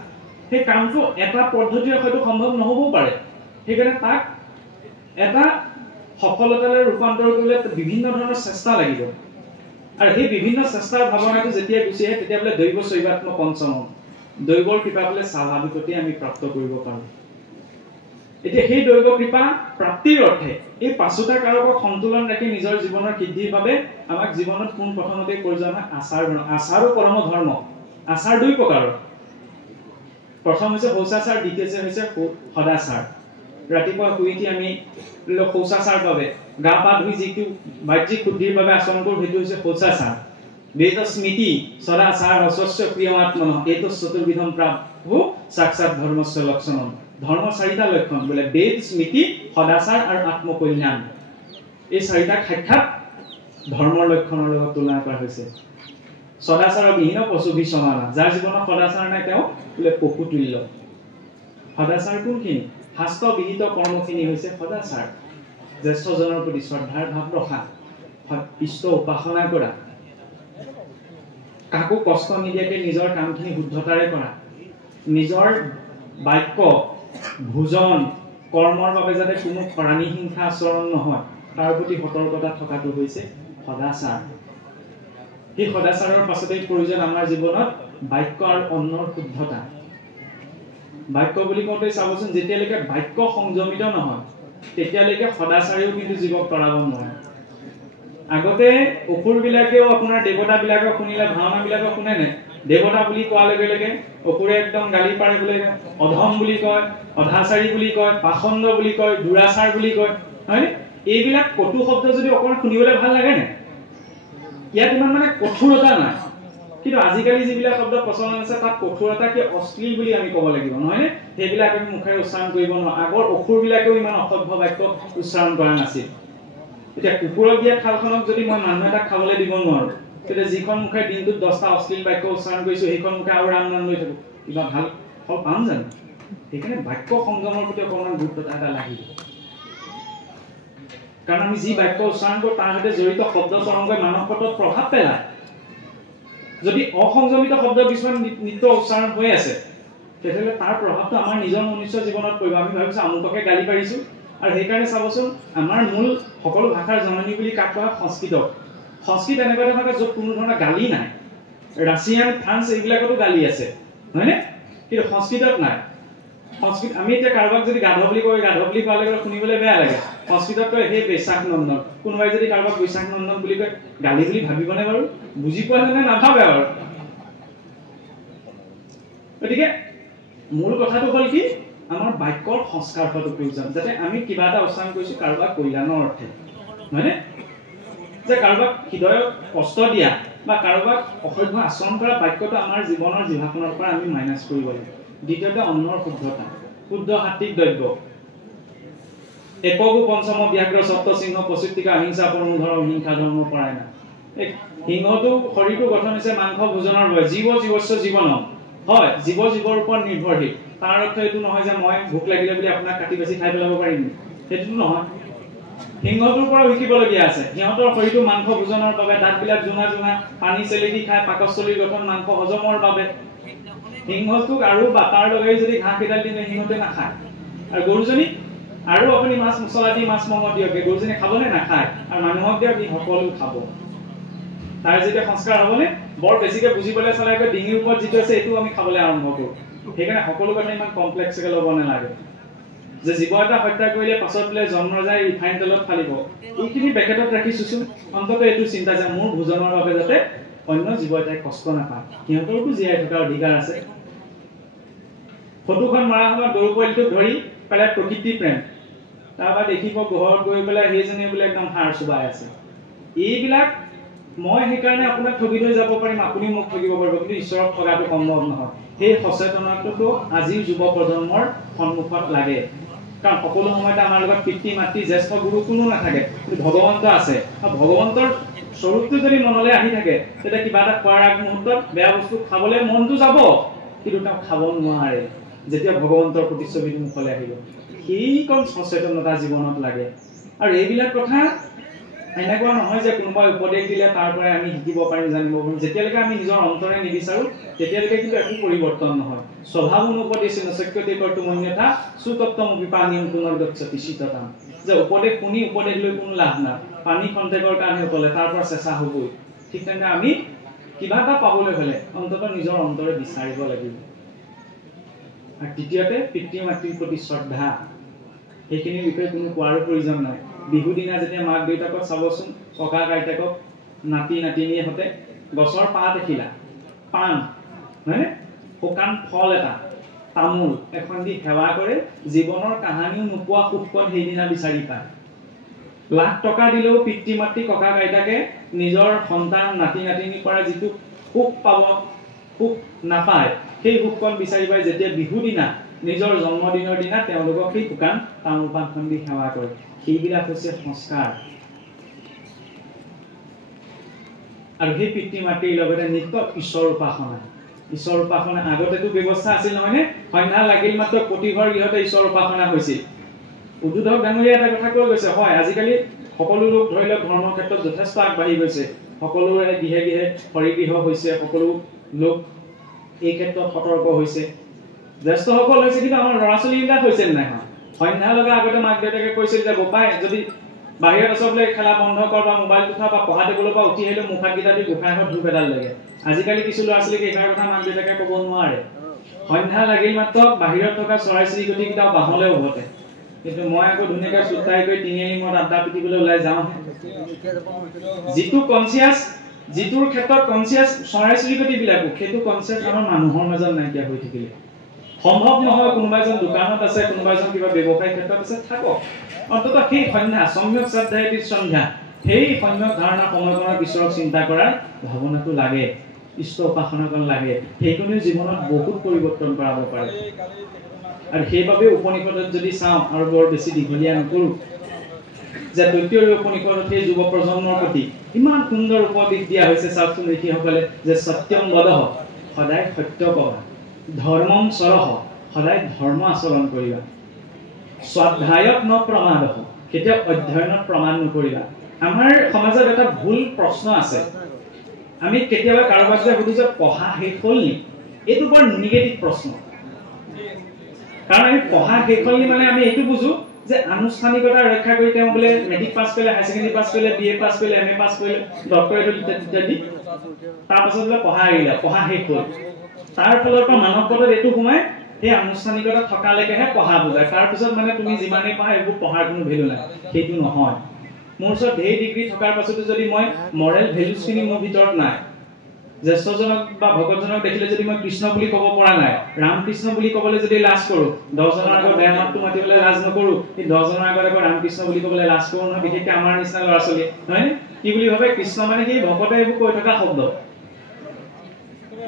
সেই কামটো এটা পদ্ধতিৰে হয়তো সম্ভৱ নহবও পাৰে সেইকাৰণে তাক এটা সফলতালৈ ৰূপান্তৰ কৰিবলৈ বিভিন্ন ধৰণৰ চেষ্টা লাগিব আৰু সেই বিভিন্ন চেষ্টাৰ ভাৱনাটো যেতিয়া গুচি আহে তেতিয়া বোলে দৈৱ শৈৱাত্ম পঞ্চম দৈৱৰ কৃপা বোলে স্বাভাৱিকতে আমি প্ৰাপ্ত কৰিব পাৰোঁ এতিয়া সেই দৈৱ কৃপা প্ৰাপ্তিৰ অৰ্থে এই পাঁচোটা কাৰকক সন্তুলন ৰাখি নিজৰ জীৱনৰ সিদ্ধিৰ বাবে আমাক জীৱনত পোন প্ৰথমতে প্ৰয়োজন হয় আচাৰ আৰু পৰম ধৰ্ম আচাৰ দুই প্ৰকাৰৰ প্ৰথম হৈছে শৌচাচাৰ দ্বিতীয় হৈছে সদাচাৰ ৰাতিপুৱা শুই উঠি আমি শৌচাচাৰ বাবে গা পা ধুই যিটো বাহ্যিক শুদ্ধিৰ বাবে আচৰণ কৰোঁ সেইটো হৈছে শৌচাচাৰ বেদ স্মৃতি সদাচাৰ অস্বস্য প্ৰিয়মাত্মনঃ এইটো চতুৰ্বিধম প্ৰাহু সাক্ষাৎ ধৰ্মস্য লক্ষণম ধৰ্ম চাৰিটা লক্ষণ বোলে বেদ স্মৃতি সদাচাৰ আৰু আত্মকল্যাণ এই চাৰিটা সাক্ষাৎ ধৰ্মৰ লক্ষণৰ লগত তুলনা কৰা হৈছে সদাচাৰ বিহীন পশু বিসমানা যাৰ জীৱনত সদাচাৰ নাই তেওঁ বোলে পশু তুল্য সদাচাৰ কোনখিনি শাস্ত্ৰ বিহিত কৰ্মখিনি হৈছে সদাচাৰ জ্যেষ্ঠজনৰ প্ৰতি শ্ৰদ্ধাৰ ভাৱ ৰখা ইষ্ট উপাসনা কৰা কাকো কষ্ট নিদিয়াকৈ নিজৰ কামখিনি শুদ্ধতাৰে কৰা নিজৰ বাক্য ভোজন কৰ্মৰ বাবে যাতে কোনো প্ৰাণী হিংসা আচৰণ নহয় তাৰ প্ৰতি সতৰ্কতা থকাটো হৈছে সদাচাৰ সেই সদাচাৰৰ পাছতে প্ৰয়োজন আমাৰ জীৱনত বাক্য আৰু অন্নৰ শুদ্ধতা বাক্য বুলি কওঁতে চাবচোন যেতিয়ালৈকে বাক্য সংযমিত নহয় তেতিয়ালৈকে সদাচাৰীও কিন্তু জীৱক তৰাব নোৱাৰে আগতে অসুৰবিলাকেও আপোনাৰ দেৱতাবিলাকক শুনিলে ভাওনাবিলাকক শুনে নে দেৱতা বুলি কোৱাৰ লগে লগে অসুৰে একদম গালি পাৰে বোলে অধম বুলি কয় অধাচাৰী বুলি কয় পাখণ্ড বুলি কয় দুৰাচাৰ বুলি কয় হয় এইবিলাক কটু শব্দ যদি অকণমান শুনিবলৈ ভাল লাগে নে ইয়াত ইমান মানে কঠোৰতা নাই কিন্তু আজিকালি যিবিলাক শব্দ প্ৰচলন আছে তাত কঠোৰতাকে অশ্লীল বুলি আমি ক'ব লাগিব নহয়নে সেইবিলাক আমি মুখেৰে উচ্চাৰণ কৰিব নোৱাৰোঁ আগৰ অসুৰবিলাকেও ইমান অসভ্য বাক্য উচ্চাৰণ কৰা নাছিল এতিয়া কুকুৰক দিয়া থালখনক যদি মই মানুহ এটাক খাবলৈ দিব নোৱাৰোঁ তেতিয়া যিখন মুখে দিনটোত 10টা অশ্লীল বাক্য উচ্চাৰণ কৰিছোঁ সেইখন মুখে আৰু ৰাম নাম লৈ থাকোঁ কিবা ভাল ফল পাম জানো সেইকাৰণে বাক্য সংযমৰ প্ৰতি অকণমান গুৰুত্ব এটা লাগিব কাৰণ আমি যি বাক্য উচ্চাৰণ কৰোঁ তাৰ সৈতে জড়িত শব্দ তৰংগই মানৱ পটত প্ৰভাৱ পেলায় যদি অসংযমিত শব্দ কিছুমান নিত্য উচ্চাৰণ হৈ আছে তেতিয়াহ'লে তাৰ প্ৰভাৱটো আমাৰ নিজৰ মনুষ্য জীৱনত পৰিব আমি ভাবিছোঁ আমুককে গালি পাৰিছোঁ আৰু সেইকাৰণে চাবচোন আমাৰ মূল সকলো ভাষাৰ জননী বুলি কাক কোৱা সংস্কৃত এনেকুৱা এটা ভাষা য'ত কোনো ধৰণৰ গালি নাই ৰাছিয়ান ফ্ৰান্স এইবিলাকতো গালি আছে হয়নে কিন্তু সংস্কৃতত নাই সংস্কৃত আমি এতিয়া কাৰোবাক যদি গাধ বুলি কয় গাধ বুলি কোৱালে শুনিবলৈ বেয়া লাগে সংস্কৃতত কয় সেই বৈশাখ নন্দন কোনোবাই যদি কাৰোবাক বৈশাখ নন্দন বুলি কয় গালি বুলি ভাবিবনে বাৰু বুজি পোৱা যেনে নাভাবে বাৰু গতিকে মূল কথাটো হ'ল কি আমাৰ বাক্যৰ সংস্কাৰ হোৱাটো প্ৰয়োজন যাতে আমি কিবা এটা উচ্চাৰণ কৰিছোঁ কাৰোবাক কল্যাণৰ অৰ্থে হয়নে যে কাৰোবাক হৃদয়ত কষ্ট দিয়া বা কাৰোবাক অসভ্য আচৰণ কৰা বাক্যটো আমাৰ জীৱনৰ জিভাখনৰ পৰা আমি মাইনাছ কৰিব লাগিব দ্বিতীয়তে অন্নৰ শুদ্ধতা শুদ্ধ সাত্বিক দ্ৰব্য একগু পঞ্চম ব্যাঘ্ৰ সপ্ত সিংহ পঁচিতিকা অহিংসা পৰমোধৰ হিংসা ধৰ্ম পৰায়ণা সিংহটো শৰীৰটো গঠন হৈছে মাংস ভোজনৰ বাবে জীৱস্ব জীৱনম হয় জীৱৰ ওপৰত নিৰ্ভৰশীল তাৰ অৰ্থ এইটো নহয় যে মই ভোক লাগিলে বুলি আপোনাক কাটি বেছি খাই পেলাব পাৰিম সেইটোতো নহয় সিংহটোৰ পৰা শিকিবলগীয়া আছে সিহঁতৰ শৰীৰটো মাংস ভোজনৰ বাবে দাঁতবিলাক জোঙা পানী চেলেকি খায় পাকস্থলীৰ গঠন মাংস হজমৰ বাবে সিংহটোক আৰু বাটাৰ লগাই যদি ঘাঁহ কেইডাল দিলে সিংহটোৱে নাখায় আৰু গৰুজনী আৰু আপুনি মাছ মছলা দি মাছ মঙহ দিয়ক গৰুজনী খাবনে নাখায় আৰু মানুহক দিয়ক ই সকলো খাব তাৰ যেতিয়া সংস্কাৰ হ'বনে বৰ বেছিকৈ বুজিবলৈ চালে গৈ ডিঙিৰ ওপৰত যিটো আছে এইটো আমি খাবলৈ আৰম্ভ কৰোঁ সেইকাৰণে সকলো কথা ইমান কমপ্লেক্সকৈ ল'ব নালাগে যে জীৱ এটা হত্যা কৰিলে পাছত বোলে জন্ম যায় ৰিফাইন তেলত ফালিব এইখিনি বেকেটত ৰাখি চুচো অন্তত এইটো চিন্তা যে মোৰ ভোজনৰ বাবে যাতে অন্য জীৱ এটাই কষ্ট নাপায় সিহঁতৰতো জীয়াই থকাৰ অধিকাৰ আছে ফটোখন মৰা সময়ত গৰু পোৱালিটোক ধৰি পেলাই প্ৰকৃতি প্ৰেম তাৰপৰা দেখিব ঘৰত গৈ পেলাই সেইজনে বোলে একদম হাড় চুবাই আছে এইবিলাক মই সেইকাৰণে আপোনাক ঠগি থৈ যাব পাৰিম আপুনি মোক ঠগিব পাৰিব কিন্তু ঈশ্বৰক ঠগাটো সম্ভৱ নহয় সেই সচেতনতাটো আজিৰ যুৱ প্ৰজন্মৰ সন্মুখত লাগে কাৰণ সকলো সময়তে আমাৰ লগত পিতৃ মাতৃ জ্যেষ্ঠ গুৰু কোনো নাথাকে কিন্তু ভগৱন্ত আছে আৰু ভগৱন্তৰ স্বৰূপটো যদি মনলৈ আহি থাকে তেতিয়া কিবা এটা খোৱাৰ আগ মুহূৰ্তত বেয়া বস্তু খাবলৈ মনটো যাব কিন্তু তেওঁ খাব নোৱাৰে যেতিয়া ভগৱন্তৰ প্ৰতিচ্ছবিটো মুখলৈ আহিব সেইকণ সচেতনতা জীৱনত লাগে আৰু এইবিলাক কথা এনেকুৱা নহয় যে কোনোবাই উপদেশ দিলে তাৰ পৰা আমি শিকিব পাৰিম জানিব পাৰিম যেতিয়ালৈকে আমি নিজৰ অন্তৰে নিবিচাৰো তেতিয়ালৈকে কিন্তু একো পৰিৱৰ্তন নহয় স্বভাৱ অনুপদেশে নচক্যতে কৰ্তুমন্যথা সুতপ্তম বিপানীয়ম পুনৰ্গচ্ছতি শীততাম যে উপদেশ শুনি উপদেশ লৈ কোনো লাভ নাই পানী খন্তেকৰ কাৰণে উতলে তাৰ পৰা চেঁচা হ'বই ঠিক তেনে আমি কিবা এটা পাবলৈ হ'লে অন্ততঃ নিজৰ অন্তৰে বিচাৰিব লাগিব আৰু দ্বিতীয়তে পিতৃ মাতৃৰ প্ৰতি শ্ৰদ্ধা সেইখিনিৰ বিষয়ে কোনো কোৱাৰ প্ৰয়োজন নাই বিহু দিনা যেতিয়া মাক দেউতাকক চাবচোন ককা আইতাকক নাতি নাতিনীহঁতে গছৰ পাত এখিলা পাণ হয়নে শুকান ফল এটা তামোল এখন দি সেৱা কৰে জীৱনৰ কাহানিও নোপোৱা সুখকণ সেইদিনা বিচাৰি পায় লাখ টকা দিলেও পিতৃ মাতৃ ককা আইতাকে নিজৰ সন্তান নাতি নাতিনীৰ পৰা যিটো সুখ পাব সুখ নাপায় সেই সুখকণ বিচাৰি পায় যেতিয়া বিহু দিনা নিজৰ জন্মদিনৰ দিনা তেওঁলোকক সেই শুকান তামোল পাণখন দি সেৱা কৰে সেইবিলাক হৈছে সংস্কাৰ আৰু সেই পিতৃ মাতৃৰ লগতে নিত্য ঈশ্বৰ উপাসনা আগতেতো ব্যৱস্থা আছিল নহয়নে সন্ধ্যা লাগিল মাত্ৰ প্ৰতিঘৰ গৃহতে ঈশ্বৰ উপাসনা হৈছিল উদ্বোধক ডাঙৰীয়া এটা কথা কৈ গৈছে হয় আজিকালি সকলো লোক ধৰি লওক ধৰ্মৰ ক্ষেত্ৰত যথেষ্ট আগবাঢ়ি গৈছে সকলোৰে গৃহে গৃহে হৰিগৃহ হৈছে সকলো লোক এই ক্ষেত্ৰত সতৰ্ক হৈছে জ্যেষ্ঠসকল হৈছে কিন্তু আমাৰ ল'ৰা ছোৱালীবিলাক হৈছে নাই সন্ধ্যা লগা আগতে মাক দেউতাকে কৈছিল যে বোপাই যদি বাহিৰত আছ বোলে খেলা বন্ধ কৰ বা মোবাইল কথা বা পঢ়া টেবুলৰ পৰা উঠি আহিলে মুখাকেইটা দি গোসাঁইঘৰত ধূপ এডাল লাগে আজিকালি কিছু ল'ৰা ছোৱালীক এইষাৰ কথা মাক দেউতাকে ক'ব নোৱাৰে সন্ধ্যা লাগিল মাত্ৰ বাহিৰত থকা চৰাই চিৰিকটিকেইটাও বাহলৈ উভতে কিন্তু মই আকৌ ধুনীয়াকৈ চুটাই কৰি তিনিআলি মূৰত আড্ডা পিটিবলৈ ওলাই যাওঁ যিটো কনচিয়াছ যিটোৰ ক্ষেত্ৰত কনচিয়াছ চৰাই চিৰিকটিবিলাকো সেইটো কনচিয়াছ আমাৰ মানুহৰ মাজত নাইকিয়া হৈ থাকিলে সম্ভৱ নহয় কোনোবা এজন দোকানত আছে কোনোবা এজন কিবা ব্যৱসায়িক ক্ষেত্ৰত আছে থাকক অন্ততঃ সেই সন্ধ্যা সম্যক শ্ৰদ্ধায়তি সন্ধ্যা সেই সম্যক ধাৰণা সময়কণত ঈশ্বৰক চিন্তা কৰাৰ ভাৱনাটো লাগে ঈশ্বৰ উপাসনাকণ লাগে সেইকণে জীৱনত বহুত পৰিৱৰ্তন কৰাব পাৰে আৰু সেইবাবে উপনিষদত যদি চাওঁ আৰু বৰ বেছি দীঘলীয়া নকৰোঁ যে তৈত্তিয় উপনিষদত সেই যুৱ প্ৰজন্মৰ প্ৰতি ইমান সুন্দৰ উপদেশ দিয়া হৈছে চাওকচোন ঋষিসকলে যে সত্যম বদহ সদায় সত্য ক'বা ধৰ্মম চৰহ সদায় ধৰ্ম আচৰণ কৰিবা স্বাধ্যায়ত ন প্ৰমাদহ কেতিয়াও অধ্যয়নত প্ৰমাণ নকৰিবা আমাৰ সমাজত এটা ভুল প্ৰশ্ন আছে আমি কেতিয়াবা কাৰোবাক যে সুধো যে পঢ়া শেষ হ'ল নি এইটো বৰ নিগেটিভ প্ৰশ্ন কাৰণ আমি পঢ়া শেষ হ'ল নি মানে আমি এইটো বুজো যে আনুষ্ঠানিকতা ৰক্ষা কৰি তেওঁ বোলে মেট্ৰিক পাছ কৰিলে হাই ছেকেণ্ডেৰী পাছ কৰিলে বিএ পাছ কৰিলে এমএ পাছ কৰিলে ডক্টৰেট ইত্যাদি তাৰপাছত বোলে পঢ়া এৰিলে পঢ়া শেষ হ'ল তাৰ ফলৰ পৰা মানৱ পদত এইটো সোমাই সেই আনুষ্ঠানিকতা থকালৈকেহে পঢ়া বুজায় তাৰপিছত মানে তুমি যিমানেই পঢ়া এইবোৰ পঢ়াৰ কোনো ভেলু নাই সেইটো নহয় মোৰ ওচৰত ঢেৰ ডিগ্ৰী থকাৰ পাছতো যদি মই মৰেল ভেলুজখিনি মোৰ ভিতৰত নাই জ্যেষ্ঠজনক বা ভকতজনক দেখিলে যদি মই কৃষ্ণ বুলি ক'ব পৰা নাই ৰাম কৃষ্ণ বুলি ক'বলৈ যদি লাজ কৰোঁ 10 জনৰ আগত বেয়া মাতটো মাতিবলৈ লাজ নকৰোঁ এই 10 জনৰ আগত আকৌ ৰাম কৃষ্ণ বুলি ক'বলৈ লাজ কৰোঁ নহয় বিশেষকৈ আমাৰ নিচিনা ল'ৰা ছোৱালী নহয় কি বুলি ভাবে কৃষ্ণ মানে কি ভকতে এইবোৰ কৈ থকা শব্দ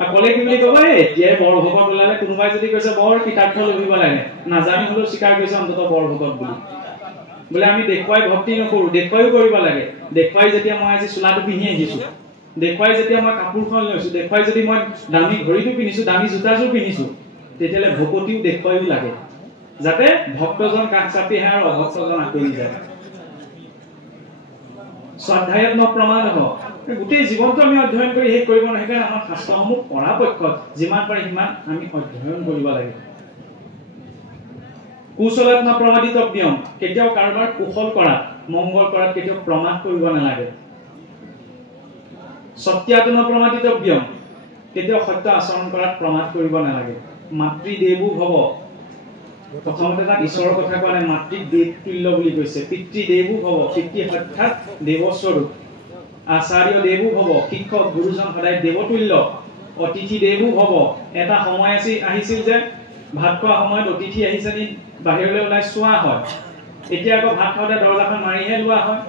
আকলে কি বুলি ক'ব এতিয়াই বৰ ভকত ওলালে কোনোবাই যদি কৈছে বৰ কিতাপখন লভিব লাগে নাজানি হ'লেও স্বীকাৰ কৰিছে অন্ততঃ বৰ ভকত বুলি বোলে আমি দেখুৱাই ভক্তি নকৰোঁ দেখুৱাইও কৰিব লাগে দেখুৱাই যেতিয়া মই আজি চোলাটো পিন্ধি আহিছোঁ দেখুৱাই যেতিয়া মই কাপোৰখন লৈছোঁ দেখুৱাই যদি মই দামী ঘড়ীটো পিন্ধিছোঁ দামী জোতাযোৰ পিন্ধিছোঁ তেতিয়াহ'লে ভকতিও দেখুৱাইও লাগে যাতে ভক্তজন কাষ চাপি আহে আৰু অভক্তজন আঁতৰি যায় স্বাধ্যায়ত ন প্ৰমাদহ গোটেই জীৱনটো আমি অধ্যয়ন কৰি শেষ কৰিব নোৱাৰোঁ সেইকাৰণে আমাৰ শাস্ত্ৰসমূহ পৰাপক্ষত যিমান পাৰি সিমান আমি অধ্যয়ন কৰিব লাগে কুশলত ন প্ৰমাদিতব্যম কেতিয়াও কাৰোবাৰ কুশল কৰাত মংগল কৰাত কেতিয়াও প্ৰমাদ কৰিব নালাগে সত্যাত ন প্ৰমাদিতব্যম কেতিয়াও সত্য আচৰণ কৰাত প্ৰমাদ কৰিব নালাগে মাতৃদেৱো ভৱ প্ৰথমতে তাত ঈশ্বৰৰ কথা কোৱা নাই মাতৃক দেৱ তুল্য বুলি কৈছে পিতৃদেৱো ভৱ পিতৃ সাক্ষাৎ দেৱস্বৰূপ আচাৰ্য দেৱো ভৱ শিক্ষক গুৰুজন সদায় দেৱতুল্য অতিথি দেৱো ভৱ এটা সময় আহিছিল যে ভাত খোৱা সময়ত অতিথি আহিছে নি বাহিৰলৈ ওলাই চোৱা হয় এতিয়া আকৌ ভাত খাওঁতে দৰজাখন মাৰিহে লোৱা হয়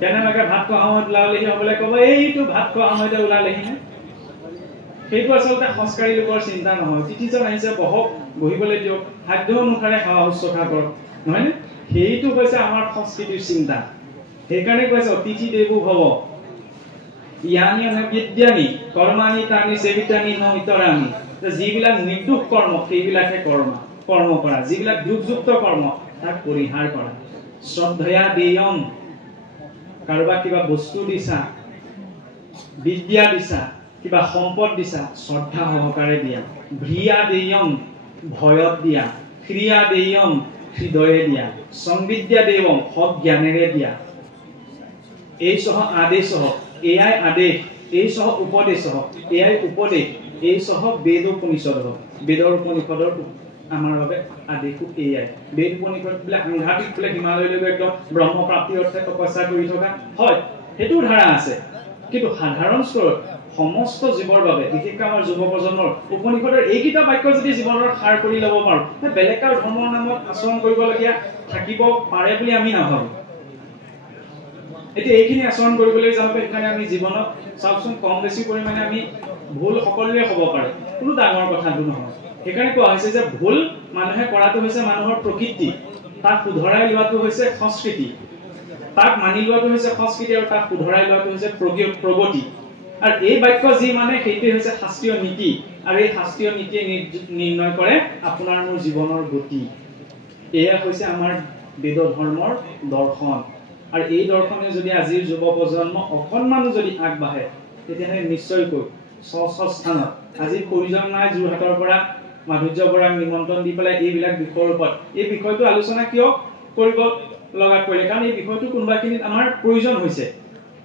কেনেবাকে ভাত খোৱা সময়ত ওলালেহি হ'বলৈ ক'ব এইটো ভাত খোৱা সময়তে ওলালেহি সেইটো আচলতে সংস্কাৰী লোকৰ চিন্তা নহয় অতিথিজন আহিছে বহক বহিবলৈ দিয়ক খাদ্য মুখাৰে সেৱা শুশ্ৰূষা কৰক নহয়নে সেইটো হৈছে আমাৰ সংস্কৃতিৰ চিন্তা সেইকাৰণে কৈছে অতিথি দেৱো ভৱ ইয়ানি অনবিদ্যানি কৰ্মানি তানি সেবিতানি ন ইতৰানি যিবিলাক নিৰ্দোষ কৰ্ম সেইবিলাকহে কৰ্ম কৰ্ম কৰা, যিবিলাক দুখযুক্ত কৰ্ম তাক পৰিহাৰ কৰা। শ্ৰদ্ধয়া দেয়ম, কাৰোবাক কিবা বস্তু দিছা, বিদ্যা দিছা, কিবা সম্পদ দিছা, শ্ৰদ্ধা সহকাৰে দিয়া। ভ্ৰিয়া দেয়ম, ভয়ত দিয়া। ক্ৰিয়া দেয়ম, হৃদয়ে দিয়া। সংবিদ্যা দেয়ম, সৎ জ্ঞানেৰে দিয়া। এই সহ আদেশ, এয়াই আদেশ। এই সহ উপদেশ, এয়াই উপদেশ। এই সহ বেদ উপনিষদ, বেদৰ উপনিষদৰ আমাৰ বাবে আদেশো এয়াই। বেদ উপনিষদ বোলে সাংঘাতিক বোলে হিমালয়লৈ একদম ব্ৰহ্মপ্ৰাপ্তিৰ অৰ্থে তপস্যা কৰি থকা, হয় সেইটো ধাৰা আছে, কিন্তু সাধাৰণ স্তৰত সমস্ত জীৱৰ বাবে, বিশেষকৈ আমাৰ যুৱ প্ৰজন্মৰ উপনিষদৰ এইকেইটা বাক্য যদি জীৱনৰ সাৰ কৰি ল'ব পাৰো, বেলেগ আৰু ধৰ্মৰ নামত আচৰণ কৰিবলগীয়া থাকিব পাৰে বুলি আমি নাভাবো। এতিয়া এইখিনি আচৰণ কৰিবলৈ যাওঁতে সেইকাৰণে আমি জীৱনত চাওকচোন কম বেছি পৰিমাণে আমি ভুল সকলোৱে হ'ব পাৰে, কোনো ডাঙৰ কথাটো নহয়। সেইকাৰণে কোৱা হৈছে যে ভুল মানুহে কৰাটো হৈছে মানুহৰ প্ৰকৃতি, তাক শুধৰাই লোৱাটো হৈছে সংস্কৃতি, তাক মানি লোৱাটো হৈছে সংস্কৃতি, আৰু তাক শুধৰাই লোৱাটো হৈছে প্ৰগতি। আৰু এই বাক্য যি মানে সেইটোৱে হৈছে শাস্ত্ৰীয় নীতি, আৰু এই শাস্ত্ৰীয় নীতিয়ে নিৰ্ণয় কৰে আপোনাৰ মোৰ জীৱনৰ গতি। এয়া হৈছে আমাৰ বেদ ধৰ্মৰ দৰ্শন। আৰু এই দৰ্শনে যদি আজিৰ যুৱ প্ৰজন্ম অকণমানো যদি আগবাঢ়ে, তেতিয়াহ'লে নিশ্চয়কৈ স্থানত আজি প্ৰয়োজন নাই যোৰহাটৰ পৰা মাধুৰ্য বৰাক নিমন্ত্ৰণ দি পেলাই এইবিলাক বিষয়ৰ ওপৰত এই বিষয়টো আলোচনা কিয় কৰিব লগাত পৰিলে, কাৰণ এই বিষয়টো কোনোবাখিনিত আমাৰ প্ৰয়োজন হৈছে।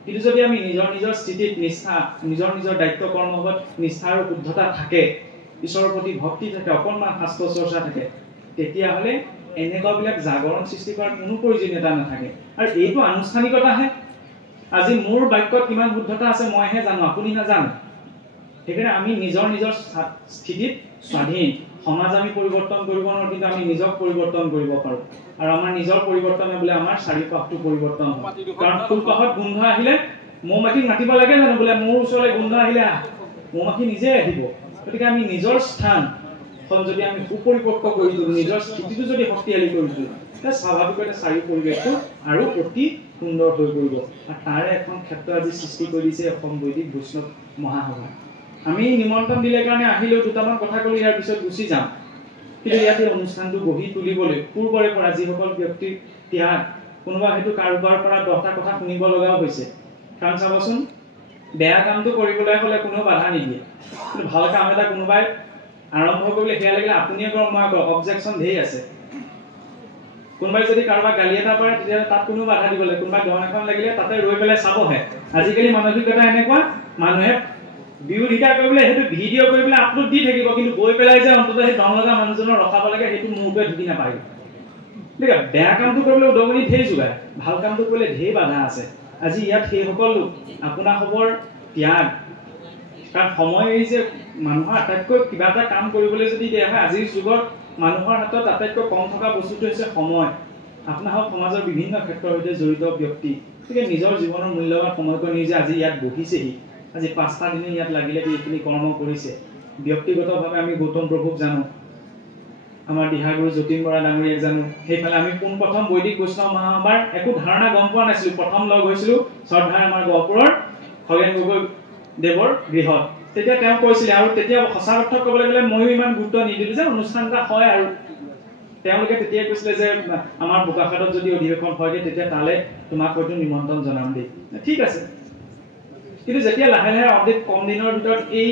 কিন্তু যদি আমি নিজৰ স্থিতিত নিষ্ঠা, নিজৰ দায়িত্ব কৰ্মত নিষ্ঠা আৰু শুদ্ধতা থাকে, ঈশ্বৰৰ প্ৰতি ভক্তি থাকে, অকণমান শাস্ত্ৰ চৰ্চা থাকে, তেতিয়াহ'লে এনেকুৱাবিলাক জাগৰণ সৃষ্টি কৰাৰ কোনো প্ৰয়োজনীয়তা নাথাকে। আৰু এইটো আনুষ্ঠানিকতাহে। আজি মোৰ বাক্যত কিমান শুদ্ধতা আছে মইহে জানো, আপুনি নাজানে। সেইকাৰণে আমি নিজৰ স্থিতিত স্বাধীন। সমাজ আমি পৰিৱৰ্তন কৰিব নোৱাৰো, কিন্তু আমি নিজক পৰিৱৰ্তন কৰিব পাৰো। আৰু আমাৰ নিজৰ পৰিৱৰ্তনে বোলে আমাৰ চাৰিওকাষটো পৰিৱৰ্তন হয়। কাৰণ ফুলপাহত গোন্ধ আহিলে মৌমাখিক মাতিব লাগে জানো, বোলে মোৰ ওচৰলৈ গোন্ধ আহিলে আহ, মৌমাখি নিজে আহিব। গতিকে আমি নিজৰ স্থান যদি আমি সুপৰিপক্ক কৰি দিওঁ, নিজৰ স্থিতিটো যদি শক্তিশালী কৰি দিওঁ, তেতিয়া স্বাভাৱিকতে চাৰিও পৰিৱেশটো আৰু অতি সুন্দৰ হৈ পৰিব। আৰু তাৰে এখন ক্ষেত্ৰ আজি সৃষ্টি কৰি দিছে অসম বৈদিক বৈষ্ণৱ মহাসভা। আমি নিমন্ত্ৰণ দিলে কাৰণে আহিলেও দুটামান কথা ক'লো, ইয়াৰ পিছত গুচি যাম। কিন্তু ইয়াতে অনুষ্ঠানটো গঢ়ি তুলিবলৈ পূৰ্বৰে পৰা যিসকল ব্যক্তিৰ ত্যাগ, কোনোবা হয়তো কাৰোবাৰ পৰা 10টা কথা শুনিব লগাও হৈছে। কাৰণ চাবচোন, বেয়া কামটো কৰিবলৈ হ'লে কোনেও বাধা নিদিয়ে, কিন্তু ভাল কাম এটা কোনোবাই আৰম্ভ কৰিলে সেয়া লাগিলে আপুনিয়ে কৰক মই কৰক, অবজেকশ্যন ধেৰ আছে। কোনোবাই যদি কাৰোবাক গালি এটা পাৰে, তেতিয়াহ'লে তাত কোনো বাধা দিব লাগে। কোনোবাই দহন এখন লাগিলে তাতে ৰৈ পেলাই চাবহে। আজিকালি মানসিকতা এনেকুৱা, মানুহে বিৰোধিতা কৰিবলৈ সেইটো ভিডিঅ' কৰি পেলাই আপলোড দি থাকিব, কিন্তু গৈ পেলাই যে অন্ততঃ সেই দম লগা মানুহজনৰ ৰখাব লাগে, সেইটো মুহূৰ্তত ঢুকি নাপায়। ঠিক আছে, বেয়া কামটো কৰিবলৈ উদগনি ধেৰ যোগায়, ভাল কামটো কৰিলে ধেৰ বাধা আছে। আজি ইয়াত সেইসকল লোক আপোনাসৱৰ ত্যাগ, কাৰণ সময় এই যে মানুহৰ আটাইতকৈ কিবা এটা কাম কৰিবলৈ যদি দিয়া হয়, আজিৰ যুগত মানুহৰ হাতত আটাইতকৈ কম থকা বস্তুটো হৈছে সময়। আপোনাসৱ সমাজৰ বিভিন্ন ক্ষেত্ৰৰ সৈতে জড়িত ব্যক্তি, গতিকে নিজৰ জীৱনৰ মূল্যৱান সময়কণ নিজে আজি ইয়াত বহিছেহি। আজি 5টা দিনে ইয়াত লাগিলে এইখিনি কৰ্ম কৰিছে। ব্যক্তিগতভাৱে আমি গৌতম প্ৰভুক জানো, আমাৰ দিহাগুৰু যতীন বৰা ডাঙৰীয়াক জানো। সেইফালে আমি পোনপ্ৰথম বৈদিক বৈষ্ণৱ মহাসভাৰ একো ধাৰণা গম পোৱা নাছিলো। প্ৰথম লগ হৈছিলো শ্ৰদ্ধাৰ আমাৰ গহপুৰৰ খগেন গগৈ দেৱৰ গৃহত। তেতিয়া তেওঁ কৈছিলে, আৰু তেতিয়া সঁচা কথা ক'বলৈ গ'লে ময়ো ইমান গুৰুত্ব নিদিলো যে অনুষ্ঠান এটা হয়, আৰু তেওঁলোকে তেতিয়াই কৈছিলে যে আমাৰ বোকাখাটত যদি অধিৱেশন হয়গে তেতিয়া তালৈ তোমাক হয়তো নিমন্ত্ৰণ জনাম দেই। ঠিক আছে, কিন্তু যেতিয়া লাহে লাহে অধিক কম দিনৰ ভিতৰত এই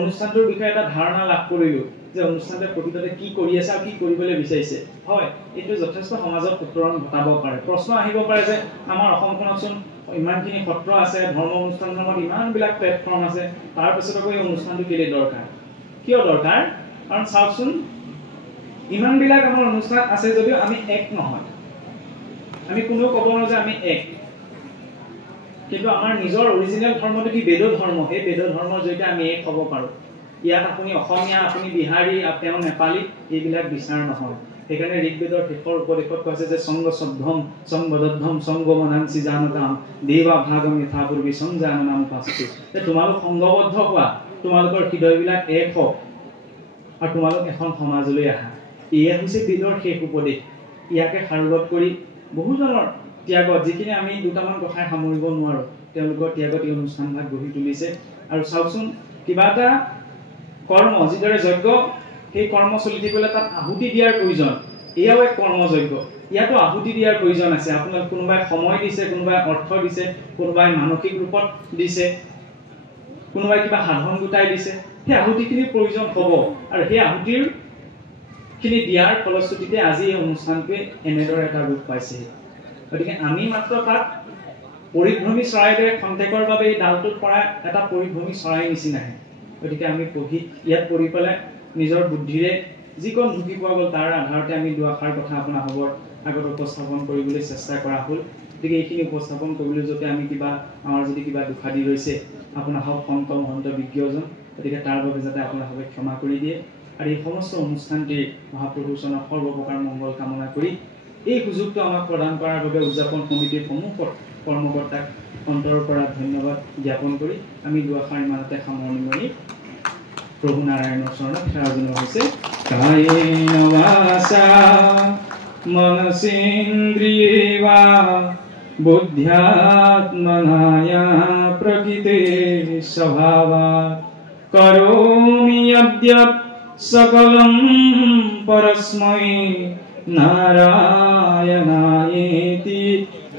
অনুষ্ঠানটোৰ বিষয়ে এটা ধাৰণা লাভ কৰিলো, যে অনুষ্ঠানটোৱে প্ৰকৃততে কি কৰি আছে আৰু কি কৰিবলৈ বিচাৰিছে, হয় এইটো যথেষ্ট সমাজত উত্তৰণ ঘটাব পাৰে। প্ৰশ্ন আহিব পাৰে যে আমাৰ অসমখনতচোন ইমানখিনি সত্ৰ আছে, ধৰ্ম অনুষ্ঠানৰ নামত ইমানবিলাক প্লেটফৰ্ম আছে, তাৰপিছত আকৌ এই অনুষ্ঠানটো কেলে দৰকাৰ? কিয় দৰকাৰ? কাৰণ চাওকচোন, ইমানবিলাক আমাৰ অনুষ্ঠান আছে যদিও আমি এক নহয়। আমি কোনেও ক'ব নোৱাৰো যে আমি এক, কিন্তু আমাৰ নিজৰ অৰিজিনেল ধৰ্মটো কি বেদ ধৰ্ম, সেই বেদ ধৰ্মৰ জৰিয়তে আমি এক হ'ব পাৰো। ইয়াত আপুনি অসমীয়া, আপুনি বিহাৰী, তেওঁ নেপালী, এইবিলাক বিচাৰ নহয়। সেইকাৰণে ঋগ্বেদৰ শেষৰ উপদেশত কৈছে যে সংগ সদ্ধম সংবদ্ধম সংগমনাংসি জানতাম দেৱা ভাগম যথা পূৰ্বী সংজাননাম উপাসতে। তোমালোক সংগবদ্ধ হোৱা, তোমালোকৰ হৃদয়বিলাক এক হওক, আৰু তোমালোক এখন সমাজলৈ আহা। এয়া হৈছে বেদৰ শেষ উপদেশ। ইয়াকে সাৰোগত কৰি বহুজনৰ ত্যাগত, যিখিনি আমি দুটামান কথাই সামৰিব নোৱাৰো, তেওঁলোকৰ ত্যাগত এই অনুষ্ঠানভাগ গঢ়ি তুলিছে। আৰু চাওকচোন, কিবা এটা কৰ্ম যিদৰে যজ্ঞ, সেই কৰ্ম চলি থাকিবলৈ তাত আহুতি দিয়াৰ প্ৰয়োজন এয়াও এক কৰ্মযজ্ঞ ইয়াতো আহুতি দিয়াৰ প্ৰয়োজন আছে আপোনাক কোনোবাই সময় দিছে কোনোবাই অৰ্থ দিছে কোনোবাই মানসিক ৰূপত দিছে কোনোবাই কিবা সাধন গোটাই দিছে সেই আহুতিখিনিৰ প্ৰয়োজন হ'ব আৰু সেই আহুতিৰ খিনি দিয়াৰ ফলশ্ৰুতিতে আজি এই অনুষ্ঠানটোৱে এনেদৰে এটা ৰূপ পাইছে গতিকে আমি মাত্ৰ তাত পৰিভ্ৰমী চৰাইৰে খন্তেকৰ বাবে এই ডালটোত পৰা এটা পৰিভ্ৰমী চৰাই নিচিনাহে গতিকে আমি পঢ়ি ইয়াত পঢ়ি পেলাই নিজৰ বুদ্ধিৰে যিকণ ঢুকি পোৱা গ'ল তাৰ আধাৰতে আমি দুআষাৰ কথা আপোনাৰ খবৰ আগত উপস্থাপন কৰিবলৈ চেষ্টা কৰা হ'ল গতিকে এইখিনি উপস্থাপন কৰিবলৈ যাতে আমি কিবা আমাৰ যদি কিবা দুখাদি ৰৈছে আপোনাৰ হওক সন্ত মহন্ত বিজ্ঞজন গতিকে তাৰ বাবে যাতে আপোনালোকে ক্ষমা কৰি দিয়ে আৰু এই সমস্ত অনুষ্ঠানটিৰ মহাপ্ৰভুৰ চৰণৰ সৰ্বপ্ৰকাৰ মংগল কামনা কৰি এই সুযোগটো আমাক প্ৰদান কৰাৰ বাবে উদযাপন সমিতিৰ সমূহ কৰ্মকৰ্তাক অন্তৰৰ পৰা ধন্যবাদ জ্ঞাপন কৰি আমি দুআষাৰ ইমানতে সামৰণি মাৰি প্ৰভু নাৰায়ণৰ চৰণত সেৱা জনোৱা হৈছে কায়েন বাচা মনসেন্দ্ৰিয়েৱা বুদ্ধ্যাত্মনায়া প্ৰকৃতে স্বভাৱাৎ কৰোমি অদ্যৎ সকলং পৰস্मै নাৰায়ণায়েতি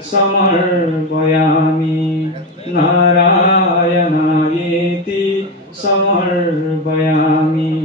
সমৰ্পয়ামি নাৰায়ণায়েতি সমৰ্পয়ামি